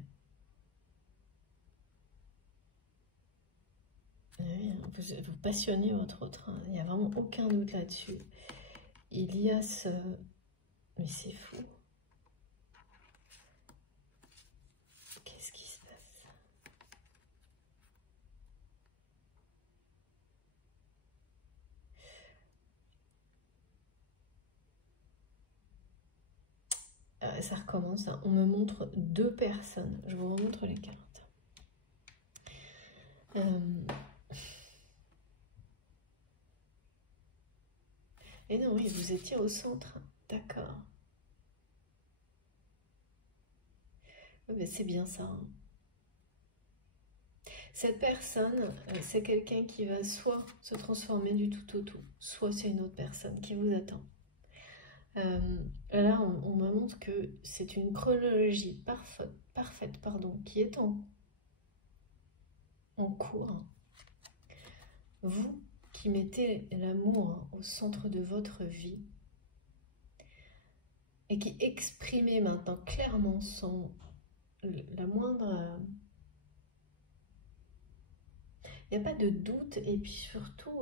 Oui, vous passionnez votre autre, hein. Il n'y a vraiment aucun doute là-dessus. Il y a ce... Mais c'est fou. Qu'est-ce qui se passe? Ça recommence, hein. On me montre deux personnes. Je vous remontre les cartes. Et non, oui, vous étiez au centre. D'accord. Oui, mais c'est bien ça, hein. Cette personne, c'est quelqu'un qui va soit se transformer du tout au tout, soit c'est une autre personne qui vous attend. Là, on me montre que c'est une chronologie parfaite, qui est en cours. Vous qui mettez l'amour au centre de votre vie et qui exprimez maintenant clairement sans la moindre... Il n'y a pas de doute et puis surtout...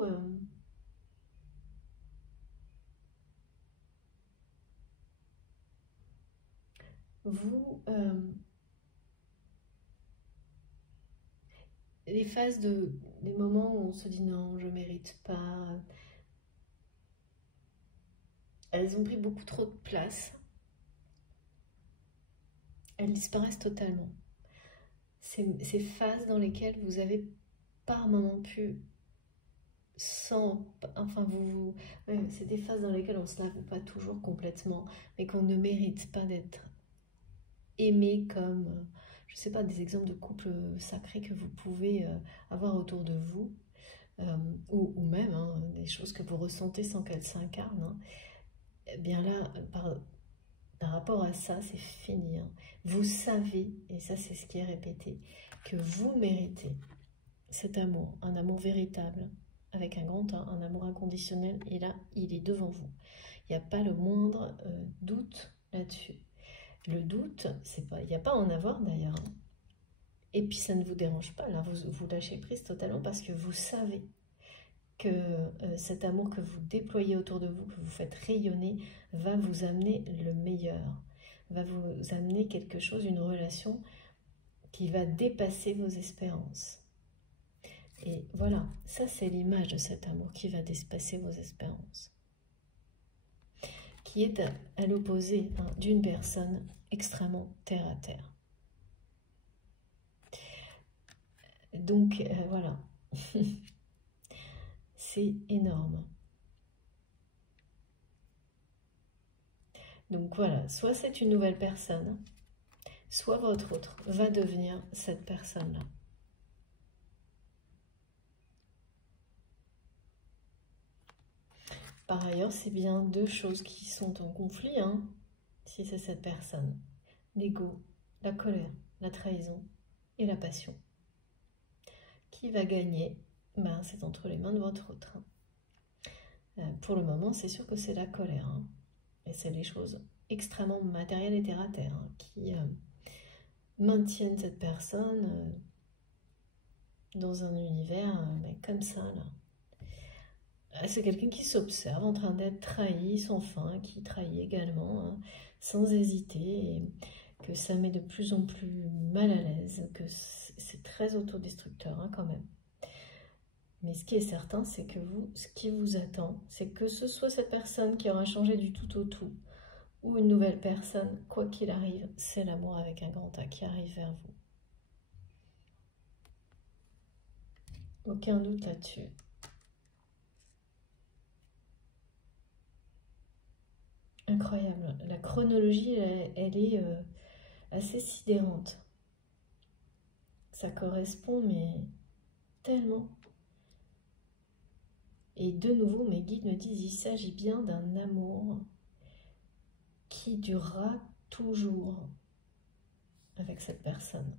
les phases des moments où on se dit non, je mérite pas, elles ont pris beaucoup trop de place. Elles disparaissent totalement. Ces phases dans lesquelles vous avez par moments pu ouais, c'est des phases dans lesquelles on ne se lave pas toujours complètement, mais qu'on ne mérite pas d'être aimé comme, je sais pas, des exemples de couples sacrés que vous pouvez avoir autour de vous, ou même hein, des choses que vous ressentez sans qu'elles s'incarnent. Hein. Eh bien là, par rapport à ça, c'est fini. Hein. Vous savez, et ça c'est ce qui est répété, que vous méritez cet amour, un amour véritable, avec un grand A, un amour inconditionnel, et là, il est devant vous. Il n'y a pas le moindre doute là-dessus. Le doute, c'est pas, il n'y a pas à en avoir d'ailleurs. Et puis ça ne vous dérange pas, là, vous lâchez prise totalement parce que vous savez que cet amour que vous déployez autour de vous, que vous faites rayonner, va vous amener le meilleur, va vous amener quelque chose, une relation qui va dépasser vos espérances. Et voilà, ça c'est l'image de cet amour qui va dépasser vos espérances. Qui est à l'opposé d'une personne extrêmement terre à terre. Donc voilà, c'est énorme. Donc voilà, soit c'est une nouvelle personne, soit votre autre va devenir cette personne-là. Par ailleurs, c'est bien deux choses qui sont en conflit, si c'est cette personne. L'ego, la colère, la trahison et la passion. Qui va gagner? C'est entre les mains de votre autre. Pour le moment, c'est sûr que c'est la colère. Et c'est les choses extrêmement matérielles et terre à terre qui maintiennent cette personne dans un univers comme ça, là. C'est quelqu'un qui s'observe en train d'être trahi sans fin, qui trahit également, sans hésiter, et que ça met de plus en plus mal à l'aise, que c'est très autodestructeur quand même. Mais ce qui est certain, c'est que vous, ce qui vous attend, c'est que ce soit cette personne qui aura changé du tout au tout, ou une nouvelle personne, quoi qu'il arrive, c'est l'amour avec un grand A qui arrive vers vous. Aucun doute là-dessus. Incroyable. La chronologie, elle est assez sidérante. Ça correspond, mais tellement. Et de nouveau, mes guides me disent, il s'agit bien d'un amour qui durera toujours avec cette personne.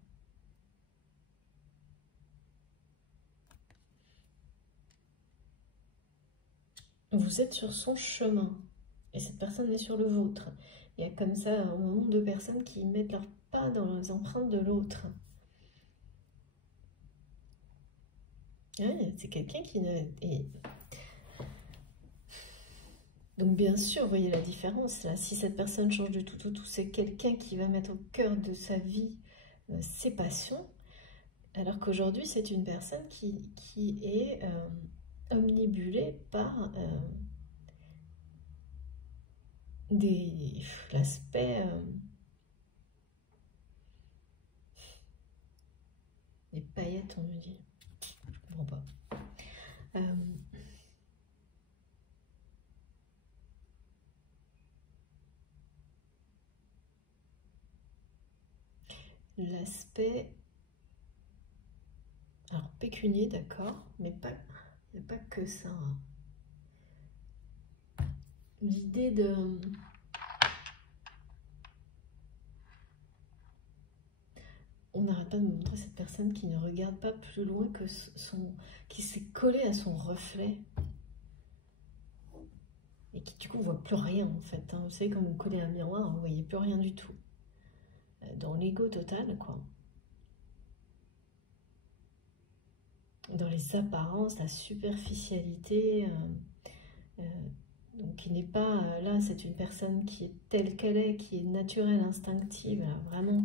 Vous êtes sur son chemin et cette personne est sur le vôtre. Il y a comme ça un moment deux personnes qui mettent leurs pas dans les empreintes de l'autre. C'est quelqu'un qui ne... Donc bien sûr, vous voyez la différence là. Si cette personne change du tout au tout, c'est quelqu'un qui va mettre au cœur de sa vie ses passions, alors qu'aujourd'hui c'est une personne qui est omnibulée par l'aspect des paillettes, on me dit. Je comprends pas. L'aspect, alors pécunier, d'accord, mais pas, il n'y a pas que ça. L'idée de... On n'arrête pas de me montrer cette personne qui ne regarde pas plus loin que qui s'est collée à son reflet. Et qui du coup ne voit plus rien en fait. Vous savez, quand vous collez un miroir, vous ne voyez plus rien du tout. Dans l'ego total, quoi. Dans les apparences, la superficialité, donc qui n'est pas là, c'est une personne qui est telle qu'elle est, qui est naturelle, instinctive, là, vraiment,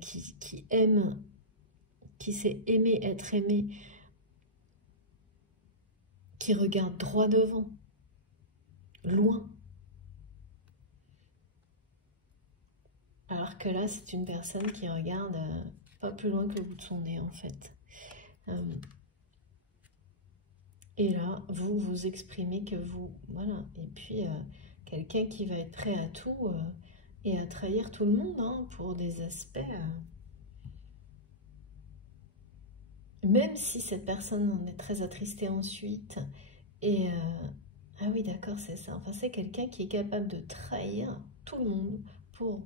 qui aime, qui sait aimer, être aimé, qui regarde droit devant, loin. Alors que là, c'est une personne qui regarde pas plus loin que le bout de son nez, en fait. Et là, vous vous exprimez que vous... Voilà. Et puis, quelqu'un qui va être prêt à tout et à trahir tout le monde pour des aspects... même si cette personne en est très attristée ensuite. Et... ah oui, d'accord, c'est ça. Enfin, c'est quelqu'un qui est capable de trahir tout le monde pour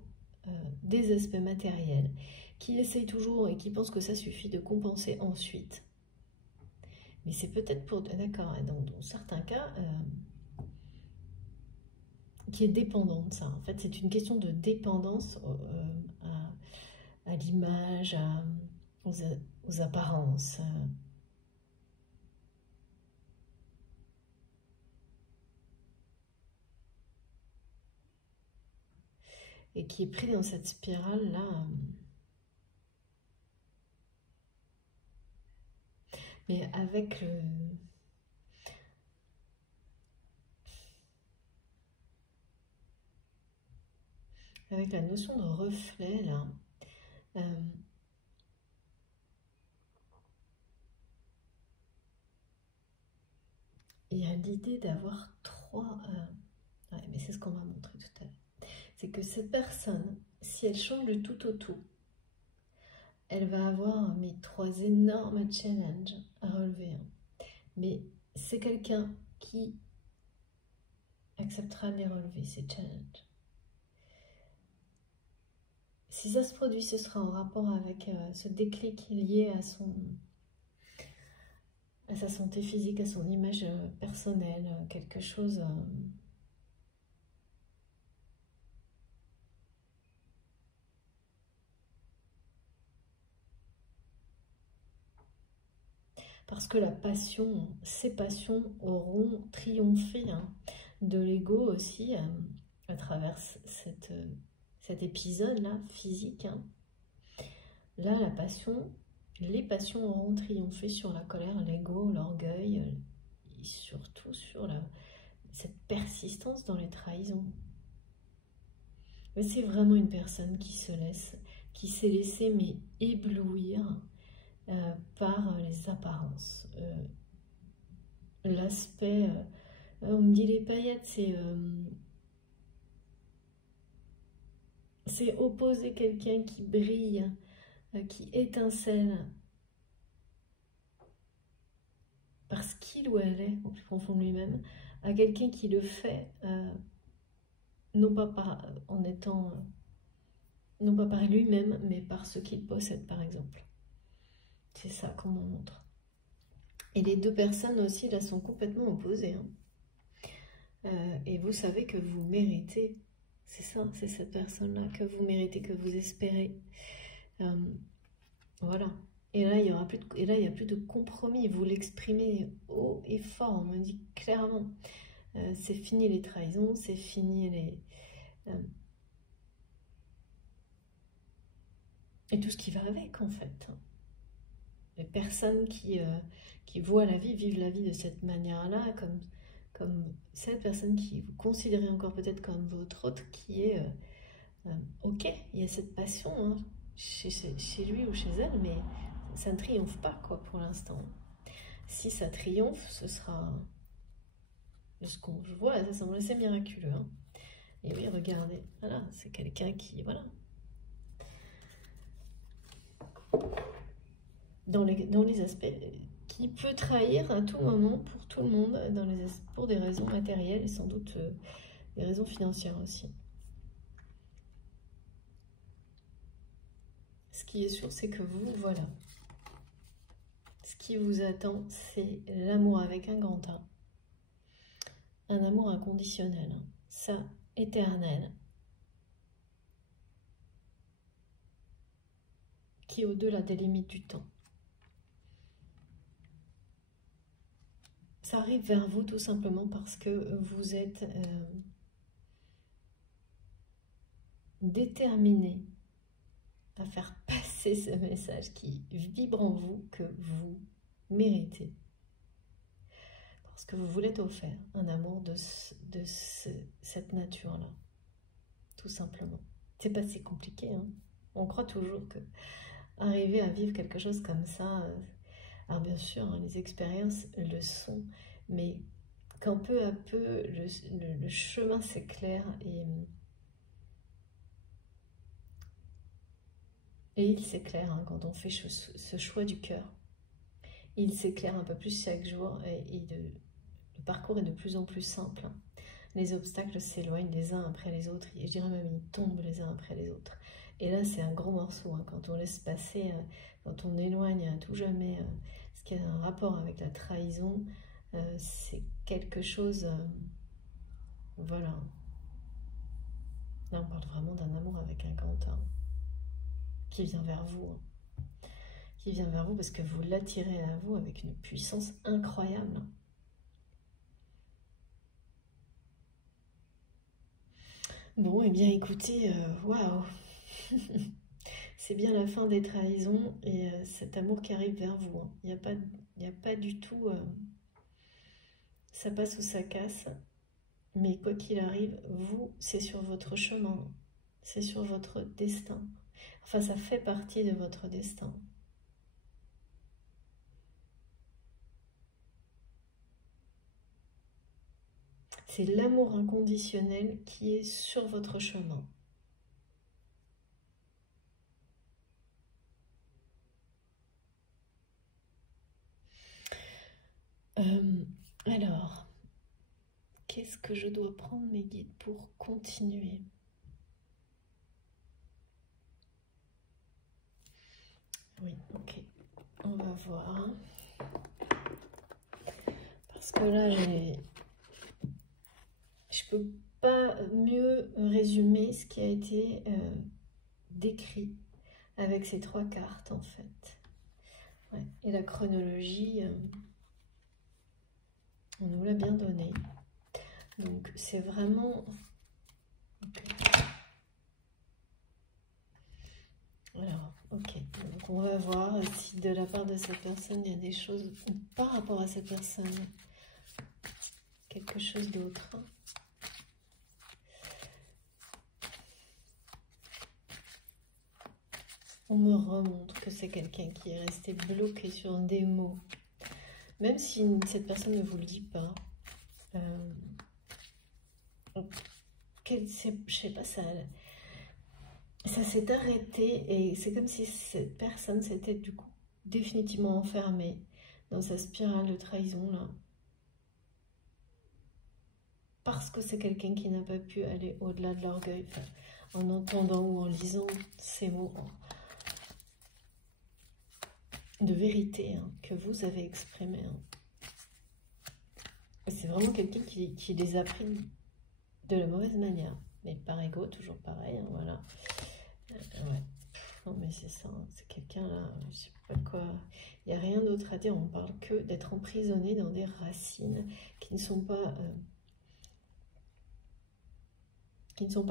des aspects matériels, qui essaye toujours et qui pense que ça suffit de compenser ensuite. Mais c'est peut-être pour... D'accord, dans certains cas, qui est dépendante, ça. En fait, c'est une question de dépendance à l'image, aux apparences. Et qui est pris dans cette spirale-là. Mais avec le... Avec la notion de reflet, là, il y a l'idée d'avoir trois... ouais, mais c'est ce qu'on m'a montré tout à l'heure. C'est que cette personne, si elle change du tout au tout, elle va avoir mes trois énormes challenges à relever. Mais c'est quelqu'un qui acceptera de les relever, ces challenges. Si ça se produit, ce sera en rapport avec ce déclic lié à sa santé physique, à son image personnelle, quelque chose... Parce que la passion, ces passions auront triomphé de l'ego aussi à travers cet épisode-là, physique. Là, la passion, les passions auront triomphé sur la colère, l'ego, l'orgueil, et surtout sur cette persistance dans les trahisons. Mais c'est vraiment une personne qui s'est laissée mais éblouir par les apparences. L'aspect, on me dit les paillettes, c'est opposer quelqu'un qui brille, qui étincelle, parce qu'il ou elle est, au plus profond de lui-même, à quelqu'un qui le fait, non pas non pas par lui-même, mais par ce qu'il possède, par exemple. C'est ça qu'on m'en montre. Et les deux personnes aussi, là, sont complètement opposées. Et vous savez que vous méritez, c'est ça, c'est cette personne-là, que vous méritez, que vous espérez. Voilà. Et là, il n'y a plus de compromis. Vous l'exprimez haut et fort. On me dit clairement. C'est fini les trahisons, c'est fini et tout ce qui va avec, en fait. Les personnes qui voient la vie, vivent la vie de cette manière-là, comme cette personne qui vous considérez encore peut-être comme votre autre, qui est ok, il y a cette passion chez lui ou chez elle, mais ça ne triomphe pas quoi pour l'instant. Si ça triomphe, ce sera de ce qu'on voit, ça semble assez miraculeux. Et oui, regardez, voilà, c'est quelqu'un qui, voilà. Dans les aspects, qui peut trahir à tout moment, pour tout le monde, pour des raisons matérielles et sans doute des raisons financières aussi. Ce qui est sûr, c'est que vous, voilà. Ce qui vous attend, c'est l'amour avec un grand A. Un amour inconditionnel. Ça, éternel. Qui est au-delà des limites du temps. Ça arrive vers vous tout simplement parce que vous êtes déterminé à faire passer ce message qui vibre en vous, que vous méritez. Parce que vous vous l'êtes offert, un amour de cette nature-là. Tout simplement. C'est pas si compliqué. On croit toujours que arriver à vivre quelque chose comme ça, alors bien sûr, les expériences le sont, mais quand peu à peu le chemin s'éclaire et il s'éclaire quand on fait ce choix du cœur. Il s'éclaire un peu plus chaque jour et le parcours est de plus en plus simple. les obstacles s'éloignent les uns après les autres, et je dirais même ils tombent les uns après les autres. Et là c'est un gros morceau, hein, quand on laisse passer, quand on éloigne à tout jamais ce qui a un rapport avec la trahison, c'est quelque chose, voilà. Là on parle vraiment d'un amour avec un grand A, qui vient vers vous, hein. Qui vient vers vous parce que vous l'attirez à vous avec une puissance incroyable. Bon, et bien écoutez, waouh, c'est bien la fin des trahisons et cet amour qui arrive vers vous, hein. Il n'y a pas du tout, ça passe ou ça casse, mais quoi qu'il arrive, vous, c'est sur votre chemin, c'est sur votre destin. Enfin, ça fait partie de votre destin. C'est l'amour inconditionnel qui est sur votre chemin. Alors, qu'est-ce que je dois prendre mes guides pour continuer? Oui, ok. On va voir. Parce que là, je peux pas mieux résumer ce qui a été décrit avec ces 3 cartes, en fait. Ouais. Et la chronologie, on nous l'a bien donnée. Donc, c'est vraiment... Okay. Alors, ok. Donc, on va voir si de la part de cette personne, il y a des choses par rapport à cette personne. Quelque chose d'autre. On me remontre que c'est quelqu'un qui est resté bloqué sur des mots. Même si cette personne ne vous le dit pas. Je sais pas, ça s'est arrêté et c'est comme si cette personne s'était du coup définitivement enfermée dans sa spirale de trahison là. Parce que c'est quelqu'un qui n'a pas pu aller au-delà de l'orgueil, enfin, en entendant ou en lisant ces mots de vérité, hein, que vous avez exprimés. Hein. C'est vraiment quelqu'un qui les a pris de la mauvaise manière, mais par ego, toujours pareil, hein, voilà. Ouais. Non mais c'est ça, hein, c'est quelqu'un là, je sais pas quoi, il n'y a rien d'autre à dire, on parle que d'être emprisonné dans des racines qui ne sont pas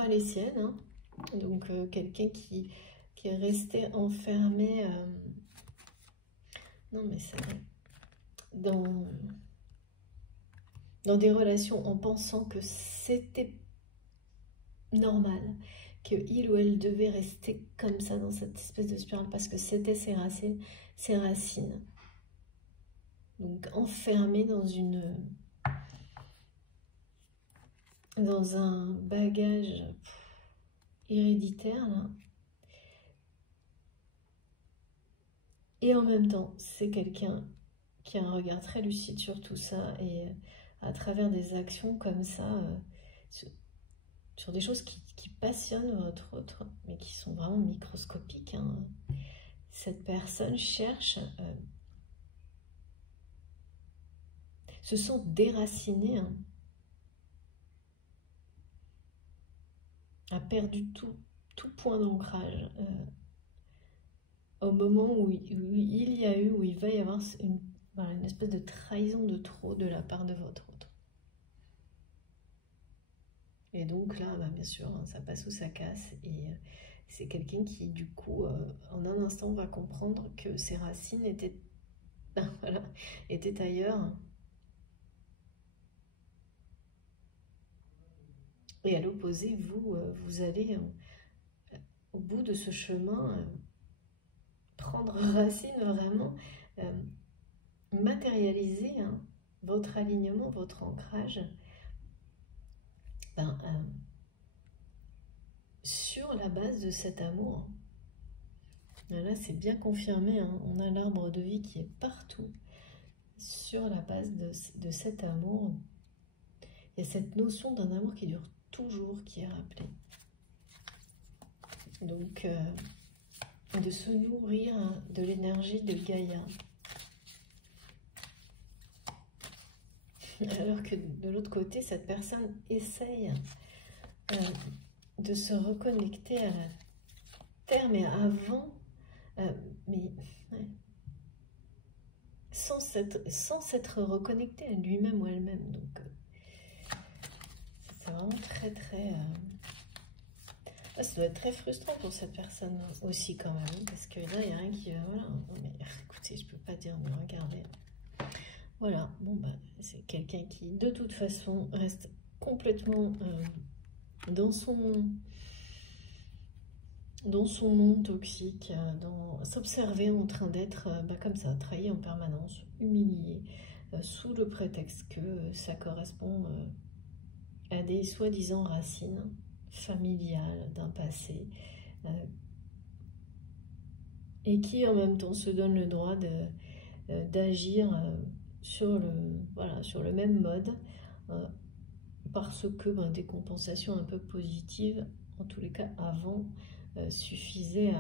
les siennes, hein. Donc quelqu'un qui est resté enfermé, non mais c'est dans des relations en pensant que c'était normal, qu'il ou elle devait rester comme ça dans cette espèce de spirale parce que c'était ses racines. Donc enfermé dans un bagage héréditaire là. Et en même temps, c'est quelqu'un qui a un regard très lucide sur tout ça et à travers des actions comme ça, sur des choses qui passionnent votre autre, mais qui sont vraiment microscopiques, hein. Cette personne cherche, se sent déracinée, hein, a perdu tout point d'ancrage. Au moment où il va y avoir une espèce de trahison de trop de la part de votre autre. Et donc là, bah, bien sûr, hein, ça passe ou ça casse. Et c'est quelqu'un qui, du coup, en un instant, va comprendre que ses racines étaient, voilà, étaient ailleurs. Et à l'opposé, vous allez, au bout de ce chemin, prendre racine vraiment, matérialiser, hein, votre alignement, votre ancrage, sur la base de cet amour. Là, c'est bien confirmé, hein, on a l'arbre de vie qui est partout, sur la base de cet amour Il y a cette notion d'un amour qui dure toujours qui est rappelée. Donc, de se nourrir de l'énergie de Gaïa. Alors que de l'autre côté, cette personne essaye de se reconnecter à la Terre, mais avant, mais ouais, sans s'être reconnecté à lui-même ou elle-même. Donc, c'est vraiment très, très... ça doit être très frustrant pour cette personne aussi quand même, parce que là, il n'y a rien qui va... Voilà, mais écoutez, je peux pas dire, mais regardez. Voilà, bon, bah, c'est quelqu'un qui, de toute façon, reste complètement dans son monde toxique, dans s'observer en train d'être comme ça, trahi en permanence, humilié, sous le prétexte que ça correspond à des soi-disant racines familiales d'un passé, et qui en même temps se donne le droit d'agir sur le même mode, parce que des compensations un peu positives, en tous les cas avant, suffisait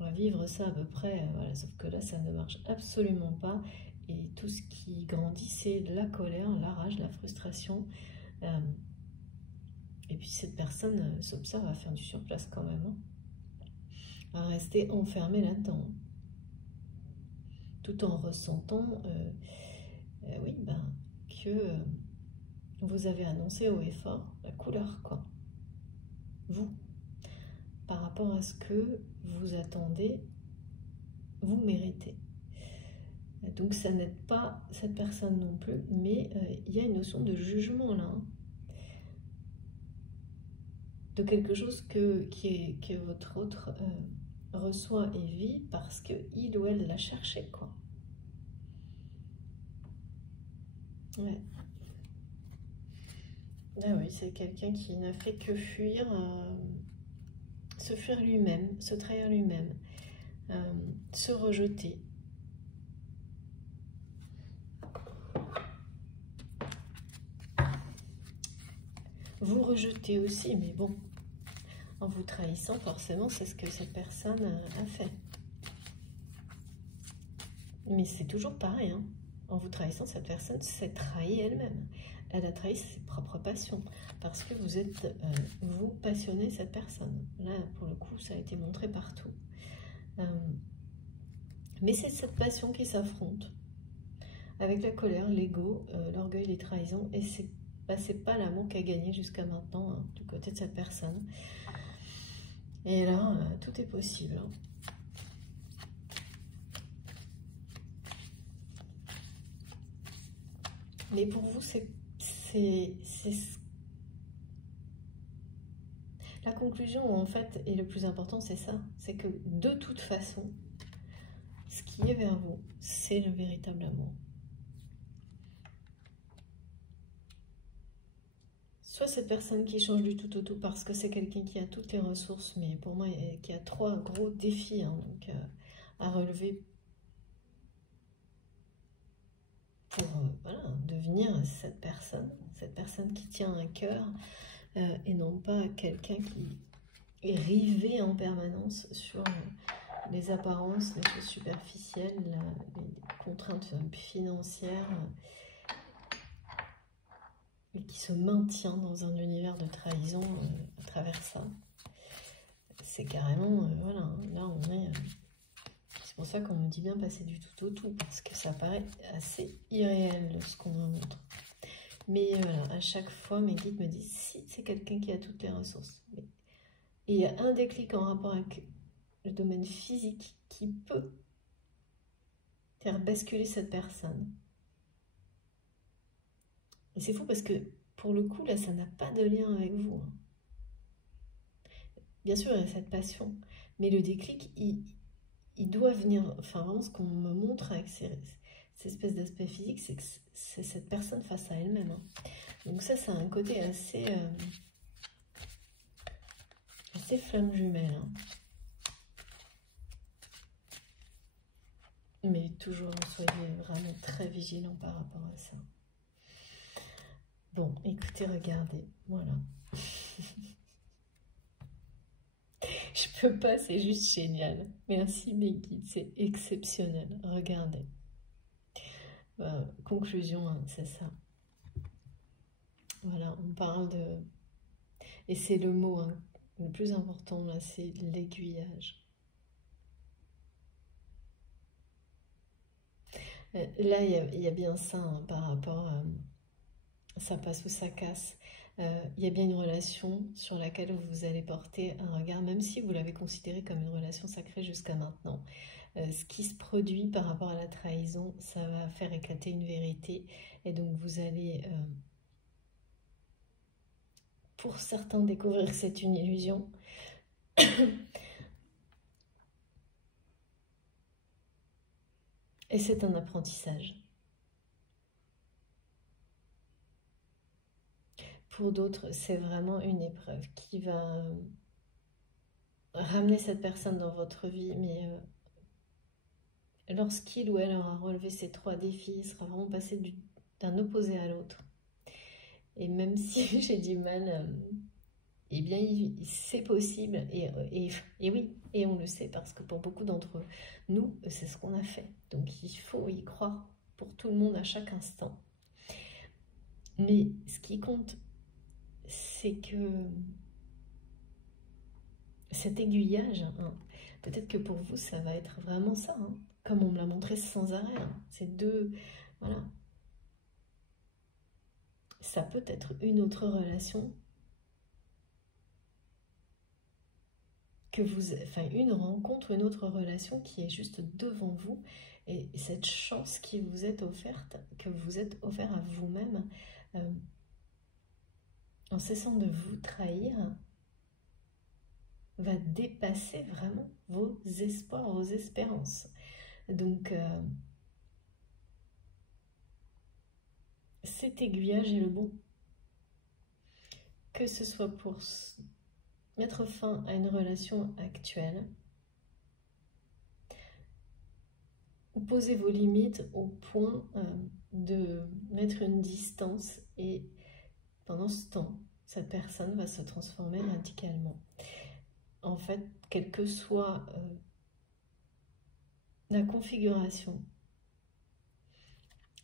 à vivre ça à peu près, voilà, sauf que là ça ne marche absolument pas, et tout ce qui grandit c'est la colère, la rage, la frustration, et puis cette personne s'observe à faire du surplace quand même, hein, à rester enfermée là-dedans, tout en ressentant oui, que vous avez annoncé haut et fort la couleur, quoi, vous, par rapport à ce que vous attendez, vous méritez. Donc ça n'aide pas cette personne non plus, mais il y a une notion de jugement là, hein, de quelque chose que votre autre reçoit et vit parce qu'il ou elle l'a cherché, quoi. Ouais. Ah oui, c'est quelqu'un qui n'a fait que fuir, se fuir lui-même, se trahir lui-même, se rejeter. Vous rejetez aussi, mais bon, en vous trahissant, forcément, c'est ce que cette personne a fait. Mais c'est toujours pareil, hein. En vous trahissant, cette personne s'est trahie elle-même. Elle a trahi ses propres passions, parce que vous êtes, vous passionnez cette personne. Là, pour le coup, ça a été montré partout. Mais c'est cette passion qui s'affronte avec la colère, l'ego, l'orgueil, les trahisons, et c'est pas l'amour qui a gagné jusqu'à maintenant, hein, du côté de cette personne. Et là, tout est possible, hein. Mais pour vous, la conclusion, en fait, et le plus important, c'est ça. C'est que, de toute façon, ce qui est vers vous, c'est le véritable amour. Soit cette personne qui change du tout au tout parce que c'est quelqu'un qui a toutes les ressources, mais pour moi, qui a 3 gros défis, hein, donc, à relever pour voilà, devenir cette personne qui tient un cœur, et non pas quelqu'un qui est rivé en permanence sur les apparences, les choses superficielles, les contraintes financières, et qui se maintient dans un univers de trahison à travers ça. C'est carrément, voilà, là on est... c'est pour ça qu'on me dit bien passer du tout au tout, parce que ça paraît assez irréel ce qu'on me montre. Mais voilà, à chaque fois, mes guides me disent, si c'est quelqu'un qui a toutes les ressources. Et il y a un déclic en rapport avec le domaine physique qui peut faire basculer cette personne. Et c'est fou parce que, pour le coup, là, ça n'a pas de lien avec vous, hein. Bien sûr, il y a cette passion, mais le déclic, il doit venir... Enfin, vraiment, ce qu'on me montre avec ces espèces d'aspect physique, c'est que c'est cette personne face à elle-même, hein. Donc ça a un côté assez flamme jumelle, hein. Mais toujours, soyez vraiment très vigilants par rapport à ça. Bon, écoutez, regardez, voilà. Je peux pas, c'est juste génial. Merci mes guides, c'est exceptionnel. Regardez. Conclusion, hein, c'est ça. Voilà, on parle de... Et c'est le mot hein, le plus important là, c'est l'aiguillage. Là, il y a bien ça hein, par rapport à ça passe ou ça casse. Il y a bien une relation sur laquelle vous allez porter un regard, même si vous l'avez considérée comme une relation sacrée jusqu'à maintenant. Ce qui se produit par rapport à la trahison, ça va faire éclater une vérité. Et donc vous allez, pour certains, découvrir que c'est une illusion. Et c'est un apprentissage. Pour d'autres, c'est vraiment une épreuve qui va ramener cette personne dans votre vie, mais lorsqu'il ou elle aura relevé ces 3 défis, il sera vraiment passé d'un opposé à l'autre. Et même si j'ai du mal, eh bien, c'est possible. Et oui, et on le sait parce que pour beaucoup d'entre nous, c'est ce qu'on a fait. Donc il faut y croire pour tout le monde à chaque instant. Mais ce qui compte, c'est que cet aiguillage, hein, peut-être que pour vous, ça va être vraiment ça, hein, comme on me l'a montré sans arrêt. Hein, ces deux, voilà. Ça peut être une autre relation que vous, enfin une rencontre, une autre relation qui est juste devant vous, et cette chance qui vous est offerte, que vous êtes offert à vous-même, en cessant de vous trahir, va dépasser vraiment vos espoirs, vos espérances. Donc, cet aiguillage est le bon. Que ce soit pour mettre fin à une relation actuelle, ou poser vos limites au point de mettre une distance, et pendant ce temps, cette personne va se transformer radicalement. En fait, quelle que soit la configuration,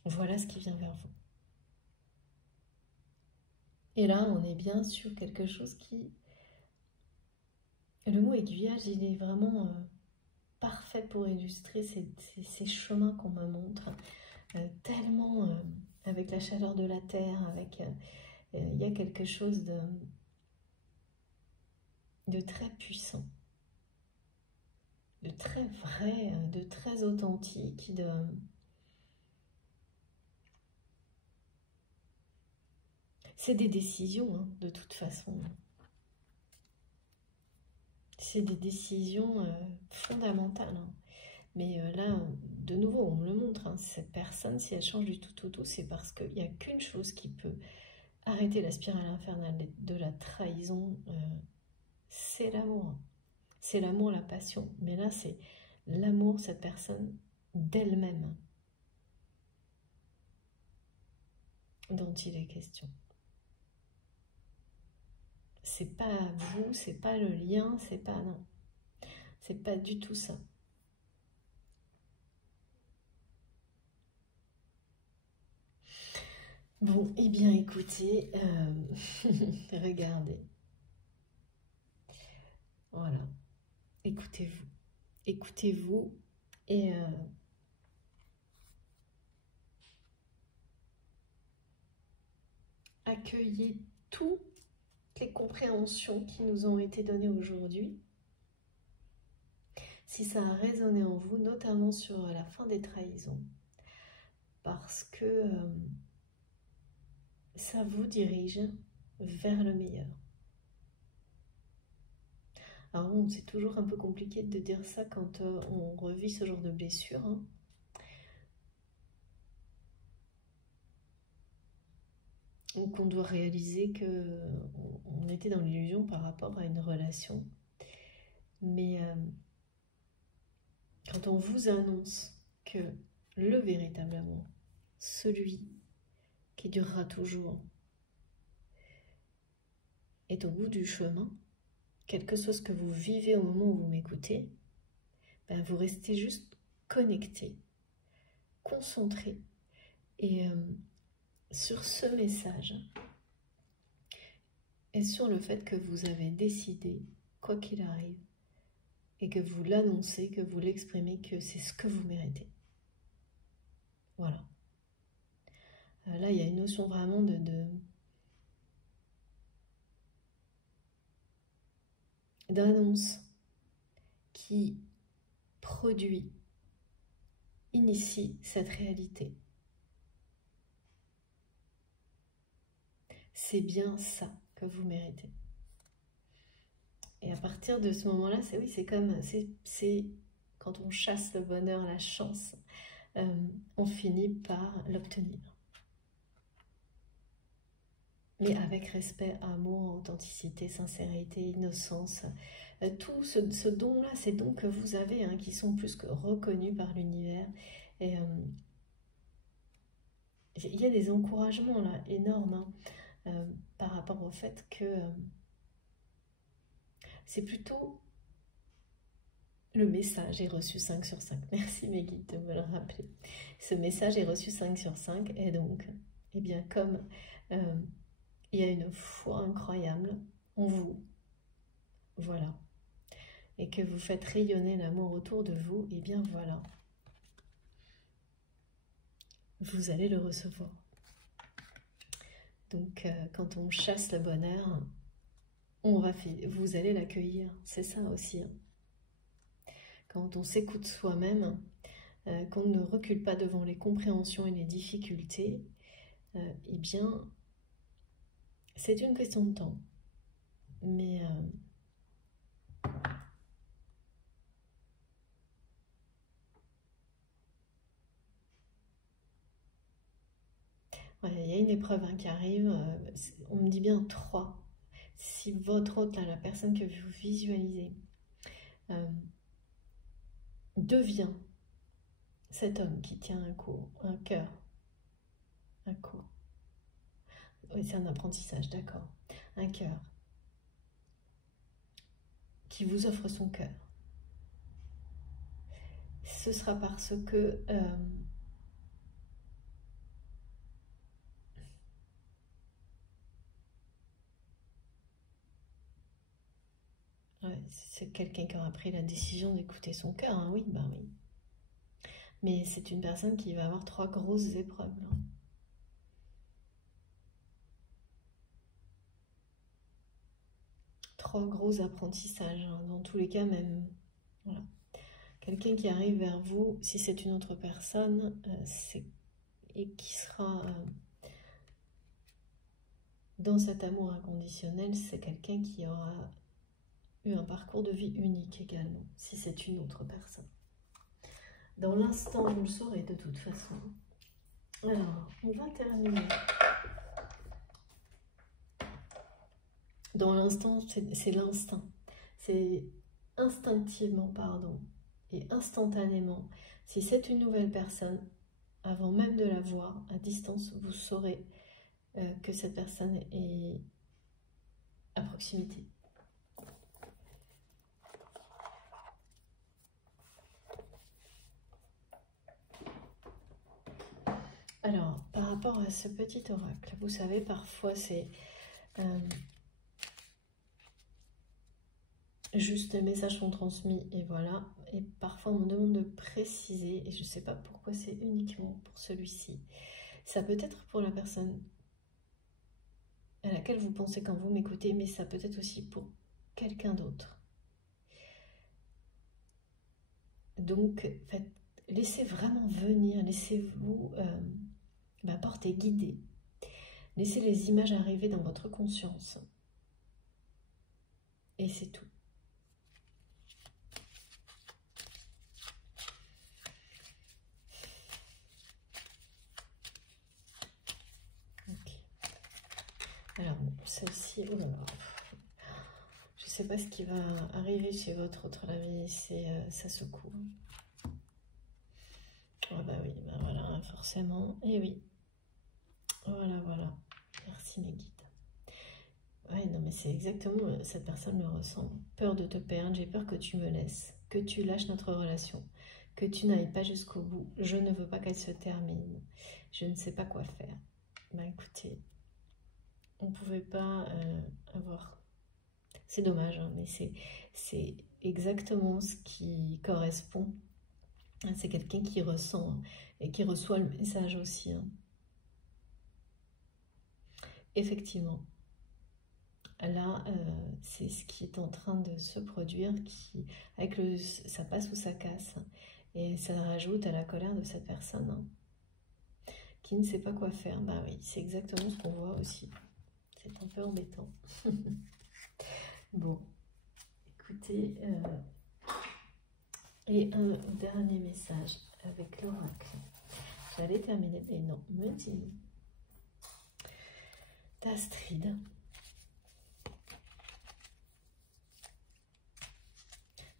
voilà ce qui vient vers vous. Et là, on est bien sur quelque chose qui... Le mot aiguillage, il est vraiment parfait pour illustrer ces chemins qu'on me montre, tellement avec la chaleur de la terre, avec... il y a quelque chose de très puissant, de très vrai, de très authentique, c'est des décisions, hein, de toute façon. C'est des décisions fondamentales. Hein. Mais là, de nouveau, on me le montre, hein, cette personne, si elle change du tout au tout, c'est parce qu'il n'y a qu'une chose qui peut arrêter la spirale infernale de la trahison, c'est l'amour. C'est l'amour, la passion. Mais là, c'est l'amour, cette personne, d'elle-même, dont il est question. C'est pas vous, c'est pas le lien, c'est pas... Non. C'est pas du tout ça. Bon, eh bien écoutez, regardez. Voilà. Écoutez-vous. Écoutez-vous et accueillez toutes les compréhensions qui nous ont été données aujourd'hui. Si ça a résonné en vous, notamment sur la fin des trahisons, parce que ça vous dirige vers le meilleur. Alors bon, c'est toujours un peu compliqué de dire ça quand on revit ce genre de blessure, hein. Ou qu'on doit réaliser qu'on était dans l'illusion par rapport à une relation. Mais quand on vous annonce que le véritable amour, celui qui durera toujours, est au bout du chemin, quel que soit ce que vous vivez au moment où vous m'écoutez, ben vous restez juste connecté, concentré et sur ce message et sur le fait que vous avez décidé, quoi qu'il arrive, et que vous l'annoncez, que vous l'exprimez, que c'est ce que vous méritez. Voilà. Là, il y a une notion vraiment d'annonce qui produit, initie cette réalité. C'est bien ça que vous méritez. Et à partir de ce moment-là, c'est comme, c'est quand on chasse le bonheur, la chance, on finit par l'obtenir. Mais avec respect, amour, authenticité, sincérité, innocence, tout ce don-là, ces dons que vous avez, hein, qui sont plus que reconnus par l'univers. Et il y a des encouragements là énormes, hein, par rapport au fait que c'est plutôt le message est reçu 5 sur 5. Merci mes guides de me le rappeler. Ce message est reçu 5 sur 5 et donc, eh bien comme il y a une foi incroyable en vous, voilà, et que vous faites rayonner l'amour autour de vous, et bien voilà, vous allez le recevoir. Donc quand on chasse le bonheur, vous allez l'accueillir, c'est ça aussi. Hein. Quand on s'écoute soi-même, qu'on ne recule pas devant les compréhensions et les difficultés, eh bien, c'est une question de temps. Mais ouais, il y a une épreuve qui arrive, on me dit bien 3. Si votre hôte, là, la personne que vous visualisez, devient cet homme qui tient un cœur, un cours. Oui, c'est un apprentissage, d'accord. Un cœur qui vous offre son cœur. Ce sera parce que ouais, c'est quelqu'un qui aura pris la décision d'écouter son cœur, hein, oui, bah oui. Mais c'est une personne qui va avoir 3 grosses épreuves. Là. 3 gros apprentissages, hein, dans tous les cas même. Voilà. Quelqu'un qui arrive vers vous, si c'est une autre personne, et qui sera dans cet amour inconditionnel, c'est quelqu'un qui aura eu un parcours de vie unique également, si c'est une autre personne. Dans l'instant, vous le saurez de toute façon. Alors, on va terminer. Dans l'instant, c'est l'instinct. C'est instinctivement, pardon, et instantanément. Si c'est une nouvelle personne, avant même de la voir à distance, vous saurez que cette personne est à proximité. Alors, par rapport à ce petit oracle, vous savez, parfois c'est juste les messages sont transmis et voilà. Et parfois on me demande de préciser, et je ne sais pas pourquoi c'est uniquement pour celui-ci. Ça peut être pour la personne à laquelle vous pensez quand vous m'écoutez, mais ça peut être aussi pour quelqu'un d'autre. Donc, laissez vraiment venir, laissez-vous porter, guider. Laissez les images arriver dans votre conscience. Et c'est tout. Ok. Alors, celle-ci, oh là là. Je ne sais pas ce qui va arriver chez votre autre ami, ça secoue. Ah bah oui, bah voilà, forcément. Et oui. Voilà, voilà. Merci mes guides. Ouais, non, mais c'est exactement, cette personne le ressent. Peur de te perdre, j'ai peur que tu me laisses, que tu lâches notre relation, que tu n'ailles pas jusqu'au bout. Je ne veux pas qu'elle se termine. Je ne sais pas quoi faire. Bah écoutez, on ne pouvait pas avoir... C'est dommage, hein, mais c'est exactement ce qui correspond. C'est quelqu'un qui ressent hein, et qui reçoit le message aussi. Hein. Effectivement. Là, c'est ce qui est en train de se produire, qui, avec ça passe ou ça casse, et ça rajoute à la colère de cette personne hein, qui ne sait pas quoi faire. Bah oui, c'est exactement ce qu'on voit aussi. C'est un peu embêtant. Bon, écoutez, et un dernier message avec l'oracle. J'allais terminer, mais non, me dit d'Astrid.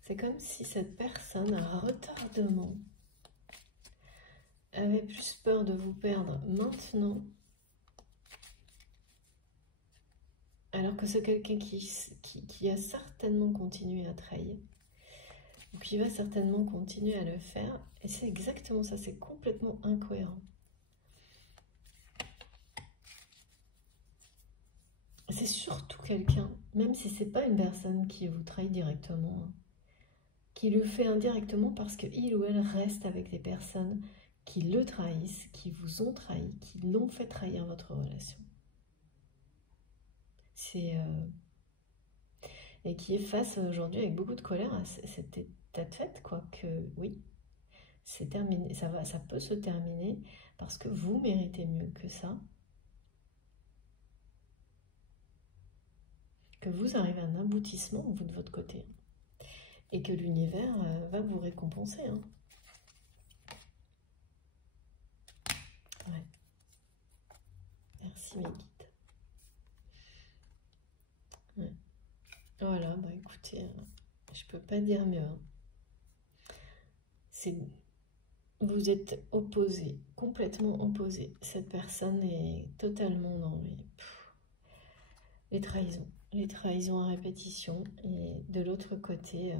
C'est comme si cette personne à retardement avait plus peur de vous perdre maintenant, alors que c'est quelqu'un qui a certainement continué à trahir, ou qui va certainement continuer à le faire, et c'est exactement ça, c'est complètement incohérent. C'est surtout quelqu'un, même si c'est pas une personne qui vous trahit directement, hein, qui le fait indirectement parce qu'il ou elle reste avec des personnes qui le trahissent, qui vous ont trahi, qui l'ont fait trahir votre relation. C'est... et qui est face aujourd'hui avec beaucoup de colère à cet état de fait, quoi, que oui, c'est terminé, ça peut se terminer parce que vous méritez mieux que ça, que vous arrivez à un aboutissement, vous de votre côté, et que l'univers va vous récompenser. Hein. Ouais. Merci mes guides. Ouais. Voilà, bah écoutez, je peux pas dire mieux. Hein. Vous êtes opposés, complètement opposés. Cette personne est totalement dans les trahisons à répétition. Et de l'autre côté,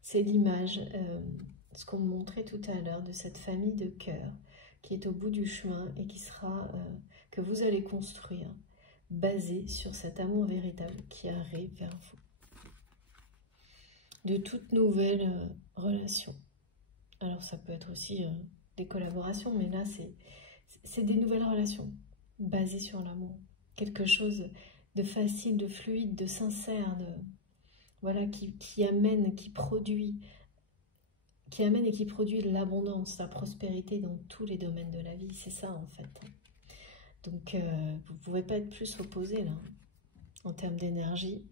c'est l'image, ce qu'on me montrait tout à l'heure, de cette famille de cœur qui est au bout du chemin et qui sera, que vous allez construire, basé sur cet amour véritable qui arrive vers vous. De toutes nouvelles relations. Alors ça peut être aussi des collaborations, mais là c'est des nouvelles relations basées sur l'amour. Quelque chose de facile, de fluide, de sincère, voilà, qui amène, qui amène et qui produit l'abondance, la prospérité dans tous les domaines de la vie. C'est ça en fait. Donc vous ne pouvez pas être plus opposé là, en termes d'énergie.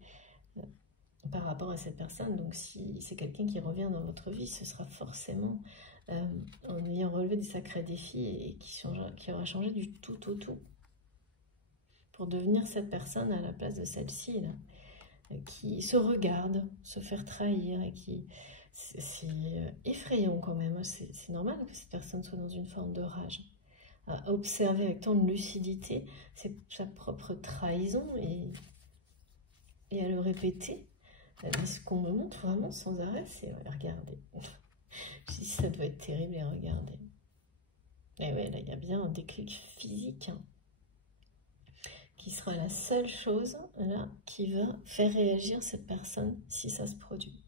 Par rapport à cette personne. Donc si c'est quelqu'un qui revient dans votre vie, ce sera forcément en ayant relevé des sacrés défis et qui aura changé du tout au tout pour devenir cette personne à la place de celle-ci qui se regarde se faire trahir et qui c'est effrayant quand même. C'est normal que cette personne soit dans une forme de rage, à observer avec tant de lucidité sa propre trahison et à le répéter. Mais ce qu'on me montre vraiment sans arrêt, c'est regardez. Je dis ça doit être terrible et regardez. Et ouais, là il y a bien un déclic physique hein, qui sera la seule chose là qui va faire réagir cette personne si ça se produit.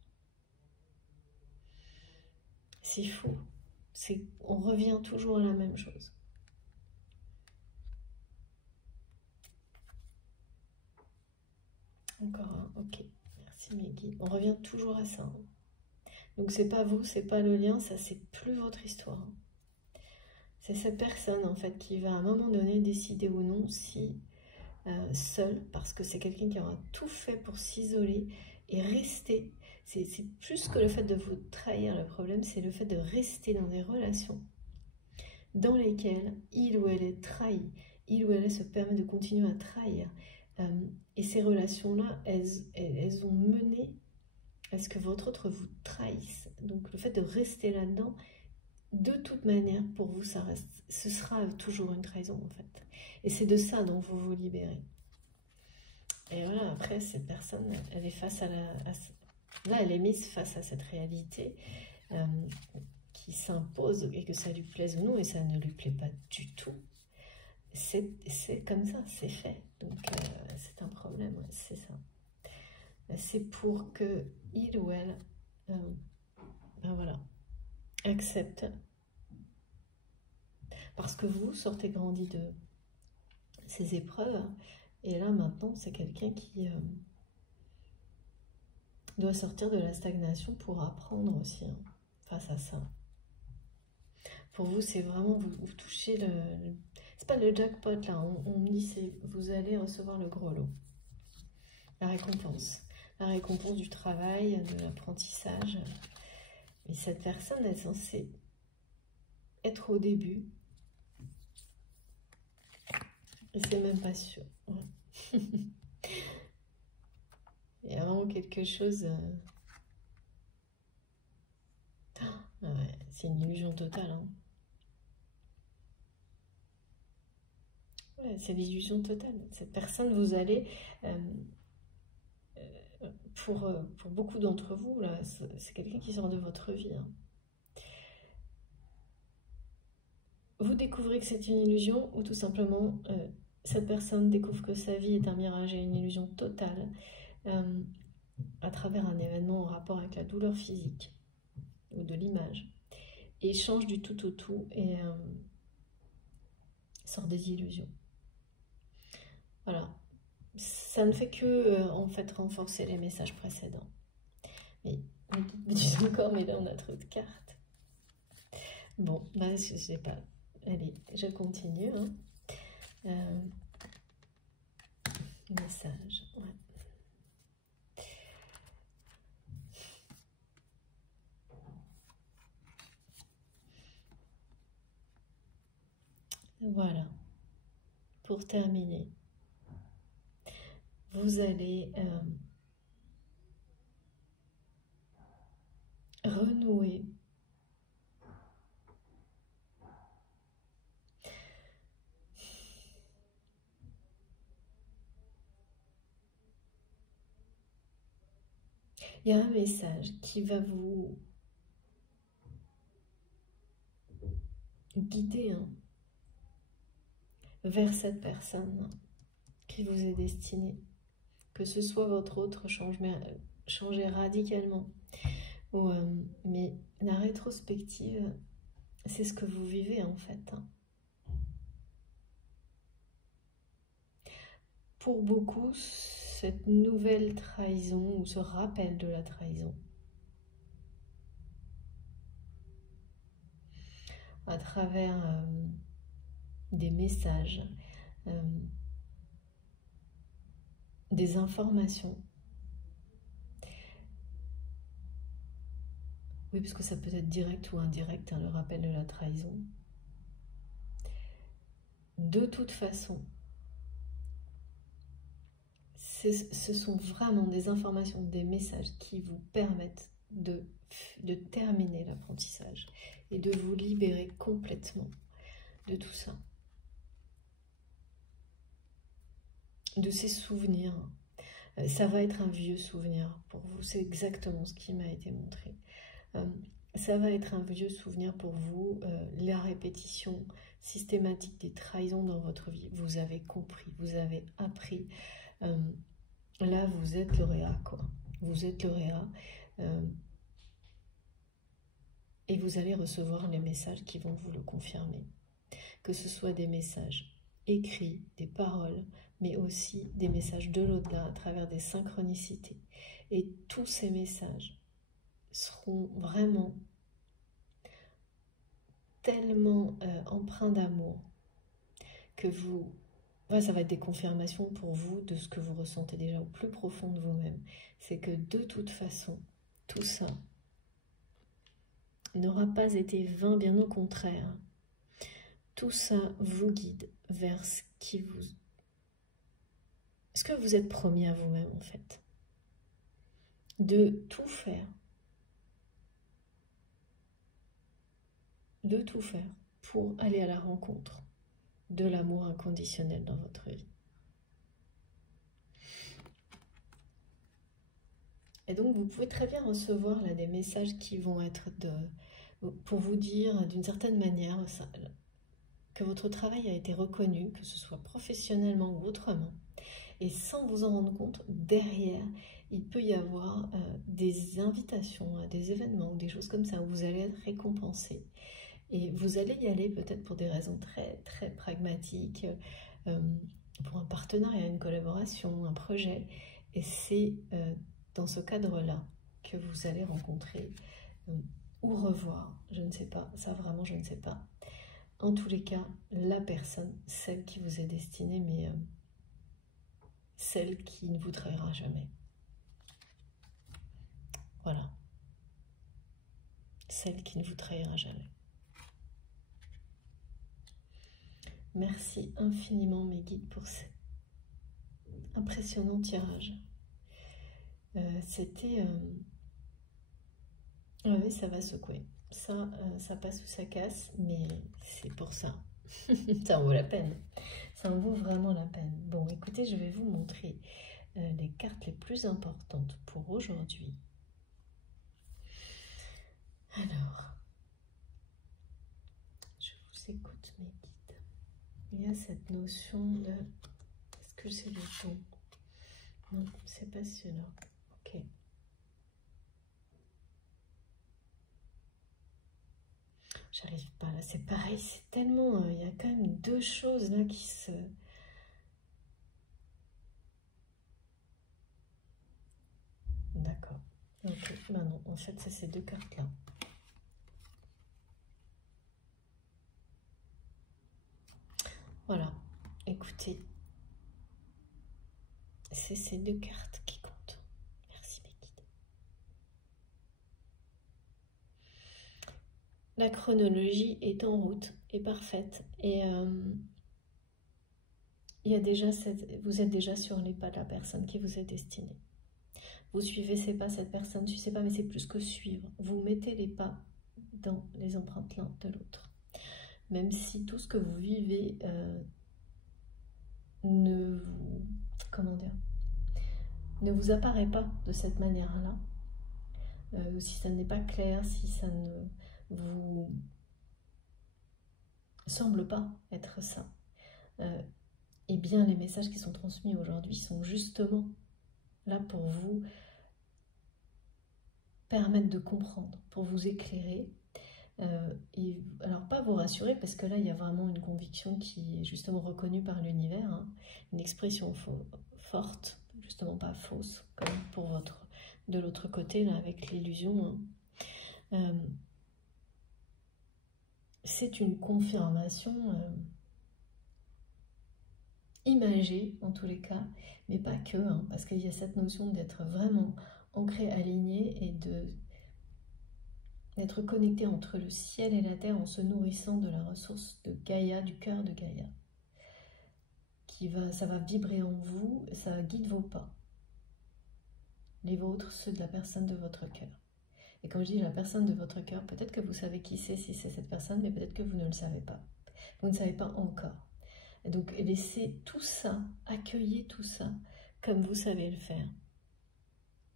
C'est fou. On revient toujours à la même chose. Encore un, ok. Merci mes guides. On revient toujours à ça. Hein. Donc c'est pas vous, c'est pas le lien, ça c'est plus votre histoire. Hein. C'est cette personne en fait qui va à un moment donné décider ou non si seule, parce que c'est quelqu'un qui aura tout fait pour s'isoler et rester. C'est plus que le fait de vous trahir, le problème c'est le fait de rester dans des relations dans lesquelles il ou elle est trahi, il ou elle se permet de continuer à trahir. Et ces relations-là, elles ont mené à ce que votre autre vous trahisse. Donc le fait de rester là-dedans, de toute manière, pour vous, ce sera toujours une trahison en fait. Et c'est de ça dont vous vous libérez. Et voilà, après, cette personne, elle est face à là, elle est mise face à cette réalité qui s'impose, et que ça lui plaise ou non, et ça ne lui plaît pas du tout. C'est comme ça, c'est fait. Donc, c'est un problème, ouais, c'est ça. C'est pour que il ou elle, ben voilà, accepte. Parce que vous sortez grandi de ces épreuves. Et là, maintenant, c'est quelqu'un qui doit sortir de la stagnation pour apprendre aussi, hein, face à ça. Pour vous, c'est vraiment, vous touchez c'est pas le jackpot, là. On me dit, vous allez recevoir le gros lot. La récompense. La récompense du travail, de l'apprentissage. Mais cette personne est censée être au début. Et c'est même pas sûr. Ouais. Il y a vraiment quelque chose... Ouais, c'est une illusion totale. Hein. Ouais, c'est l'illusion totale. Cette personne, vous allez... pour beaucoup d'entre vous, là, c'est quelqu'un qui sort de votre vie. Hein. Vous découvrez que c'est une illusion, ou tout simplement, cette personne découvre que sa vie est un mirage et une illusion totale à travers un événement en rapport avec la douleur physique ou de l'image. Et change du tout au tout et sort des illusions. Voilà. Ça ne fait que, en fait, renforcer les messages précédents. Mais me disent encore, mais là, on a trop de cartes. Bon, bah, je sais pas. Allez, je continue. Hein. Message, ouais. Voilà. Pour terminer, vous allez renouer il y a un message qui va vous guider hein, vers cette personne qui vous est destinée. Que ce soit votre autre changer radicalement. Ou, mais la rétrospective, c'est ce que vous vivez en fait. Hein. Pour beaucoup, cette nouvelle trahison ou ce rappel de la trahison, à travers des messages, des informations. Oui, parce que ça peut être direct ou indirect, hein, le rappel de la trahison. De toute façon, ce sont vraiment des informations, des messages qui vous permettent de terminer l'apprentissage et de vous libérer complètement de tout ça. De ces souvenirs. Ça va être un vieux souvenir pour vous, c'est exactement ce qui m'a été montré. Ça va être un vieux souvenir pour vous, la répétition systématique des trahisons dans votre vie. Vous avez compris, vous avez appris. Là, vous êtes lauréat, quoi. Vous êtes lauréat. Et vous allez recevoir les messages qui vont vous le confirmer. Que ce soit des messages écrits, des paroles, mais aussi des messages de l'au-delà à travers des synchronicités. Et tous ces messages seront vraiment tellement empreints d'amour que vous... Ouais, ça va être des confirmations pour vous de ce que vous ressentez déjà au plus profond de vous-même. C'est que de toute façon, tout ça n'aura pas été vain, bien au contraire. Tout ça vous guide vers ce qui vous... Est-ce que vous êtes promis à vous-même, en fait? De tout faire. De tout faire pour aller à la rencontre de l'amour inconditionnel dans votre vie. Et donc, vous pouvez très bien recevoir là des messages qui vont être pour vous dire d'une certaine manière que votre travail a été reconnu, que ce soit professionnellement ou autrement. Et sans vous en rendre compte, derrière, il peut y avoir des invitations à des événements ou des choses comme ça où vous allez être récompensé. Et vous allez y aller peut-être pour des raisons très, très pragmatiques, pour un partenariat, une collaboration, un projet. Et c'est dans ce cadre-là que vous allez rencontrer ou revoir, je ne sais pas, ça vraiment je ne sais pas. En tous les cas, la personne, celle qui vous est destinée, mais celle qui ne vous trahira jamais. Voilà. Celle qui ne vous trahira jamais. Merci infiniment mes guides pour cet impressionnant tirage. C'était... oui, ça va secouer. Ça passe ou ça casse, mais c'est pour ça. Ça en vaut la peine. Ça en vaut vraiment la peine. Bon, écoutez, je vais vous montrer les cartes les plus importantes pour aujourd'hui. Alors, je vous écoute mes guides. Il y a cette notion de... Est-ce que c'est le ton? Non, c'est passionnant. Ok. J'arrive pas là, c'est pareil, c'est tellement... il y a quand même deux choses là qui se... D'accord. Ok, bah non, en fait c'est ces deux cartes là. Voilà, écoutez, c'est ces deux cartes qui comptent. Merci mes guides. La chronologie est en route, est parfaite. Et il y a déjà vous êtes déjà sur les pas de la personne qui vous est destinée. Vous suivez ses pas, cette personne ne suit ses pas, mais c'est plus que suivre. Vous mettez les pas dans les empreintes l'un de l'autre. Même si tout ce que vous vivez ne vous... Comment dire, ne vous apparaît pas de cette manière-là, si ça n'est pas clair, si ça ne vous semble pas être ça, eh bien les messages qui sont transmis aujourd'hui sont justement là pour vous permettre de comprendre, pour vous éclairer, et alors pas vous rassurer, parce que là il y a vraiment une conviction qui est justement reconnue par l'univers, hein, une expression forte, justement pas fausse, comme pour de l'autre côté là avec l'illusion, hein. C'est une confirmation imagée en tous les cas, mais pas que, hein, parce qu'il y a cette notion d'être vraiment ancré, aligné et d'être connecté entre le ciel et la terre en se nourrissant de la ressource de Gaïa, du cœur de Gaïa. Ça va vibrer en vous, ça guide vos pas. Les vôtres, ceux de la personne de votre cœur. Et quand je dis la personne de votre cœur, peut-être que vous savez qui c'est, si c'est cette personne, mais peut-être que vous ne le savez pas. Vous ne savez pas encore. Et donc laissez tout ça, accueillez tout ça comme vous savez le faire.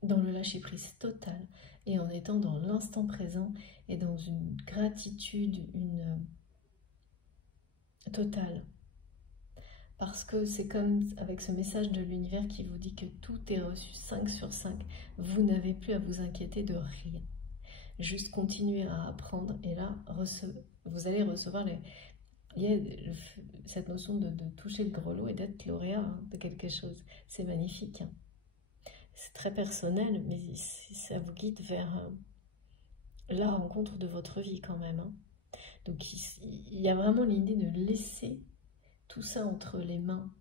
Dans le lâcher-prise total et en étant dans l'instant présent et dans une gratitude, une totale. Parce que c'est comme avec ce message de l'univers qui vous dit que tout est reçu 5 sur 5. Vous n'avez plus à vous inquiéter de rien. Juste continuer à apprendre et là, vous allez recevoir il y a cette notion de toucher le grelot et d'être lauréat, hein, de quelque chose. C'est magnifique. Hein. C'est très personnel, mais ça vous guide vers la rencontre de votre vie quand même. Hein. Donc il y a vraiment l'idée de laisser tout ça entre les mains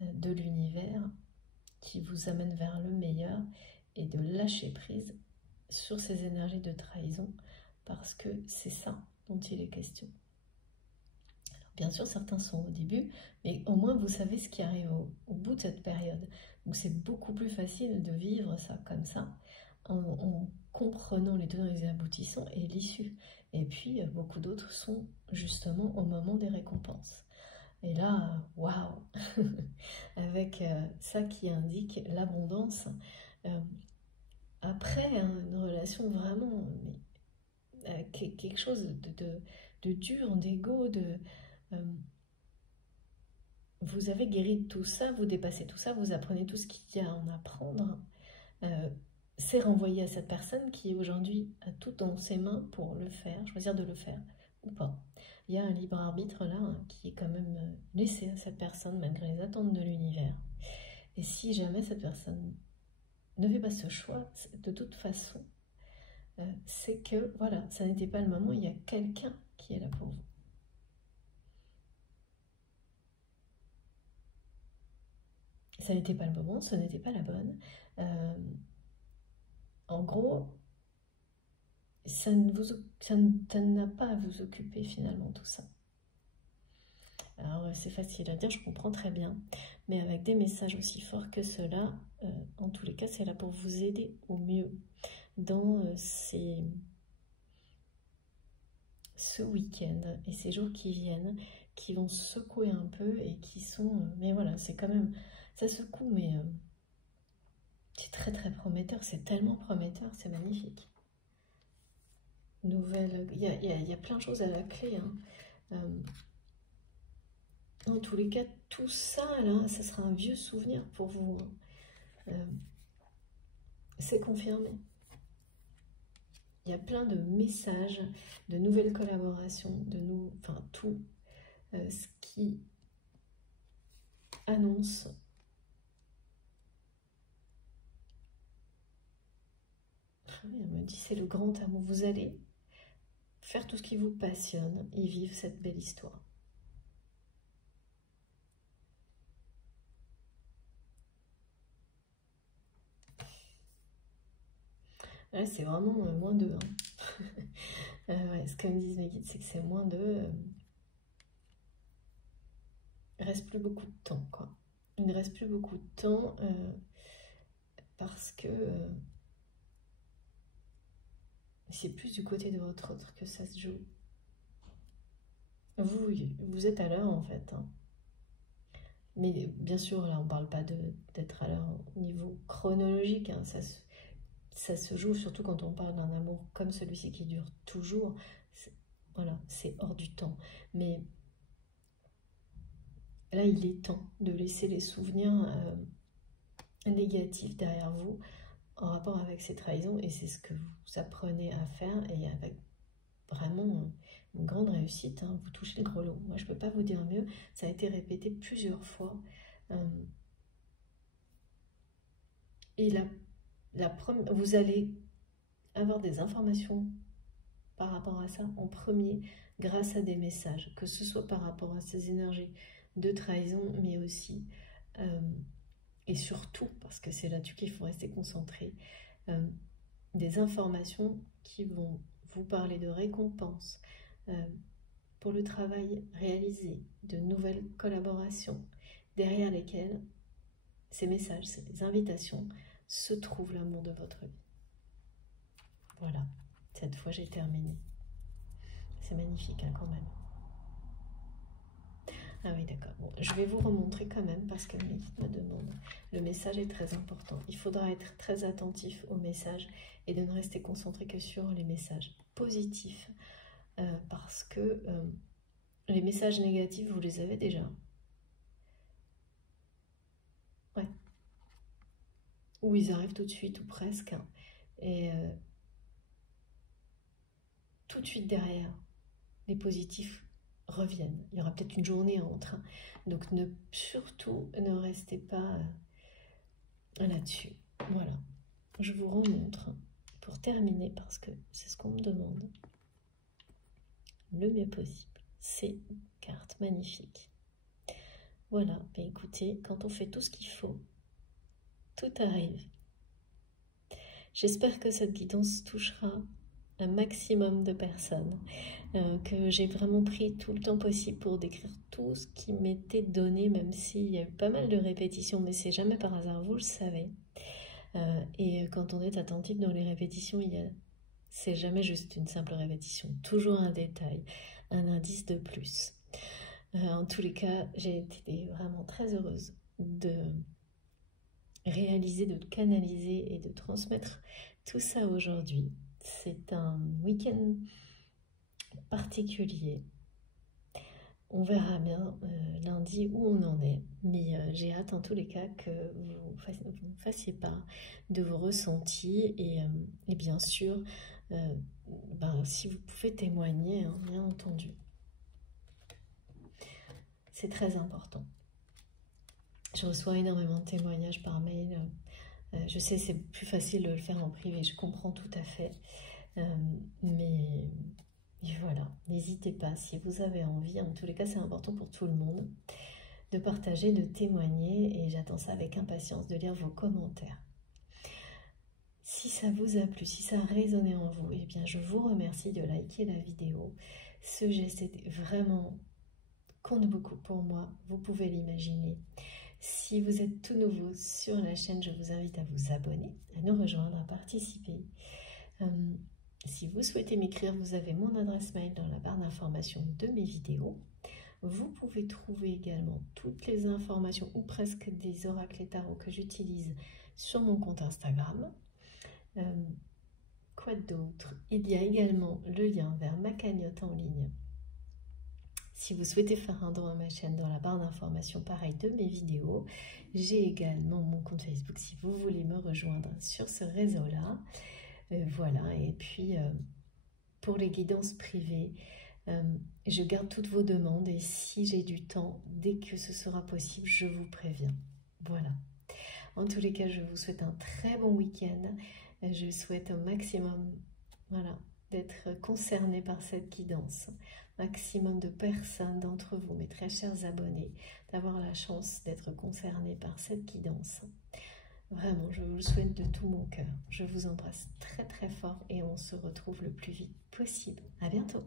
de l'univers qui vous amène vers le meilleur et de lâcher prise sur ces énergies de trahison parce que c'est ça dont il est question. Alors, bien sûr, certains sont au début, mais au moins vous savez ce qui arrive au bout de cette période. Donc c'est beaucoup plus facile de vivre ça comme ça en comprenant les tenants et les aboutissants et l'issue. Et puis beaucoup d'autres sont justement au moment des récompenses. Et là, waouh, avec ça qui indique l'abondance, après hein, une relation vraiment, mais, quelque chose de dur, d'égo, vous avez guéri de tout ça, vous dépassez tout ça, vous apprenez tout ce qu'il y a à en apprendre. C'est renvoyé à cette personne qui aujourd'hui a tout dans ses mains pour le faire, choisir de le faire ou pas. Il y a un libre arbitre là hein, qui est quand même laissé à cette personne malgré les attentes de l'univers. Et si jamais cette personne ne fait pas ce choix, de toute façon, c'est que voilà, ça n'était pas le moment, il y a quelqu'un qui est là pour vous. Ça n'était pas le moment, ce n'était pas la bonne. En gros, ça n'a pas à vous occuper finalement tout ça. Alors c'est facile à dire, je comprends très bien, mais avec des messages aussi forts que cela, en tous les cas, c'est là pour vous aider au mieux dans ce week-end et ces jours qui viennent, qui vont secouer un peu et qui sont... mais voilà, c'est quand même... Ça secoue, mais c'est très très prometteur, c'est tellement prometteur, c'est magnifique. Nouvelle... Il y a plein de choses à la clé, hein. En tous les cas, tout ça, là, ça sera un vieux souvenir pour vous. Hein. C'est confirmé. Il y a plein de messages, de nouvelles collaborations, enfin tout ce qui annonce on me dit c'est le grand amour. Vous allez faire tout ce qui vous passionne et vivre cette belle histoire. Là, c'est vraiment moins 2. Hein. Ouais, ce que me disent mes guides, c'est que c'est moins 2. Il ne reste plus beaucoup de temps, quoi. Il ne reste plus beaucoup de temps parce que c'est plus du côté de votre autre que ça se joue. Vous êtes à l'heure, en fait. Hein. Mais bien sûr, là, on ne parle pas d'être à l'heure au niveau chronologique. Hein, ça se joue surtout quand on parle d'un amour comme celui-ci qui dure toujours. Voilà, c'est hors du temps. Mais là, il est temps de laisser les souvenirs négatifs derrière vous en rapport avec ces trahisons. Et c'est ce que vous apprenez à faire et avec vraiment une grande réussite. Hein, vous touchez le gros lot. Moi, je ne peux pas vous dire mieux. Ça a été répété plusieurs fois. Et vous allez avoir des informations par rapport à ça en premier grâce à des messages, que ce soit par rapport à ces énergies de trahison, mais aussi et surtout, parce que c'est là-dessus qu'il faut rester concentré, des informations qui vont vous parler de récompenses pour le travail réalisé, de nouvelles collaborations, derrière lesquelles ces messages, ces invitations, se trouve l'amour de votre vie. Voilà, cette fois j'ai terminé. C'est magnifique hein, quand même. Ah oui, d'accord. Bon, je vais vous remontrer quand même parce que mes guides me demandent. Le message est très important. Il faudra être très attentif au message et de ne rester concentré que sur les messages positifs parce que les messages négatifs, vous les avez déjà. Ouais. Ou ils arrivent tout de suite ou presque. Hein. Et tout de suite derrière, les positifs reviennent. Il y aura peut-être une journée en train. Donc surtout ne restez pas là-dessus. Voilà. Je vous remontre pour terminer parce que c'est ce qu'on me demande. Le mieux possible. Ces cartes magnifiques. Voilà. Mais écoutez, quand on fait tout ce qu'il faut, tout arrive. J'espère que cette guidance touchera un maximum de personnes, que j'ai vraiment pris tout le temps possible pour décrire tout ce qui m'était donné, même s'il y a eu pas mal de répétitions, mais c'est jamais par hasard, vous le savez. Et quand on est attentif dans les répétitions, c'est jamais juste une simple répétition, toujours un détail, un indice de plus. En tous les cas, j'ai été vraiment très heureuse de réaliser, de canaliser et de transmettre tout ça aujourd'hui. C'est un week-end particulier. On verra bien lundi où on en est, mais j'ai hâte en tous les cas que vous fassiez part de vos ressentis et bien sûr, si vous pouvez témoigner, hein, bien entendu. C'est très important. Je reçois énormément de témoignages par mail. Je sais c'est plus facile de le faire en privé, je comprends tout à fait. Mais voilà, n'hésitez pas si vous avez envie. En tous les cas, c'est important pour tout le monde de partager, de témoigner. Et j'attends ça avec impatience, de lire vos commentaires. Si ça vous a plu, si ça a résonné en vous, eh bien je vous remercie de liker la vidéo. Ce geste compte beaucoup pour moi, vous pouvez l'imaginer. Si vous êtes tout nouveau sur la chaîne, je vous invite à vous abonner, à nous rejoindre, à participer. Si vous souhaitez m'écrire, vous avez mon adresse mail dans la barre d'information de mes vidéos. Vous pouvez trouver également toutes les informations, ou presque des oracles et tarots que j'utilise sur mon compte Instagram. Quoi d'autre? Il y a également le lien vers ma cagnotte en ligne. Si vous souhaitez faire un don à ma chaîne, dans la barre d'information, pareil, de mes vidéos. J'ai également mon compte Facebook si vous voulez me rejoindre sur ce réseau-là. Voilà, et puis pour les guidances privées, je garde toutes vos demandes et si j'ai du temps, dès que ce sera possible, je vous préviens. Voilà. En tous les cas, je vous souhaite un très bon week-end. Je souhaite au maximum, voilà, d'être concerné par cette guidance. Maximum de personnes d'entre vous, mes très chers abonnés, d'avoir la chance d'être concernés par cette guidance. Vraiment, je vous le souhaite de tout mon cœur. Je vous embrasse très très fort et on se retrouve le plus vite possible. À bientôt.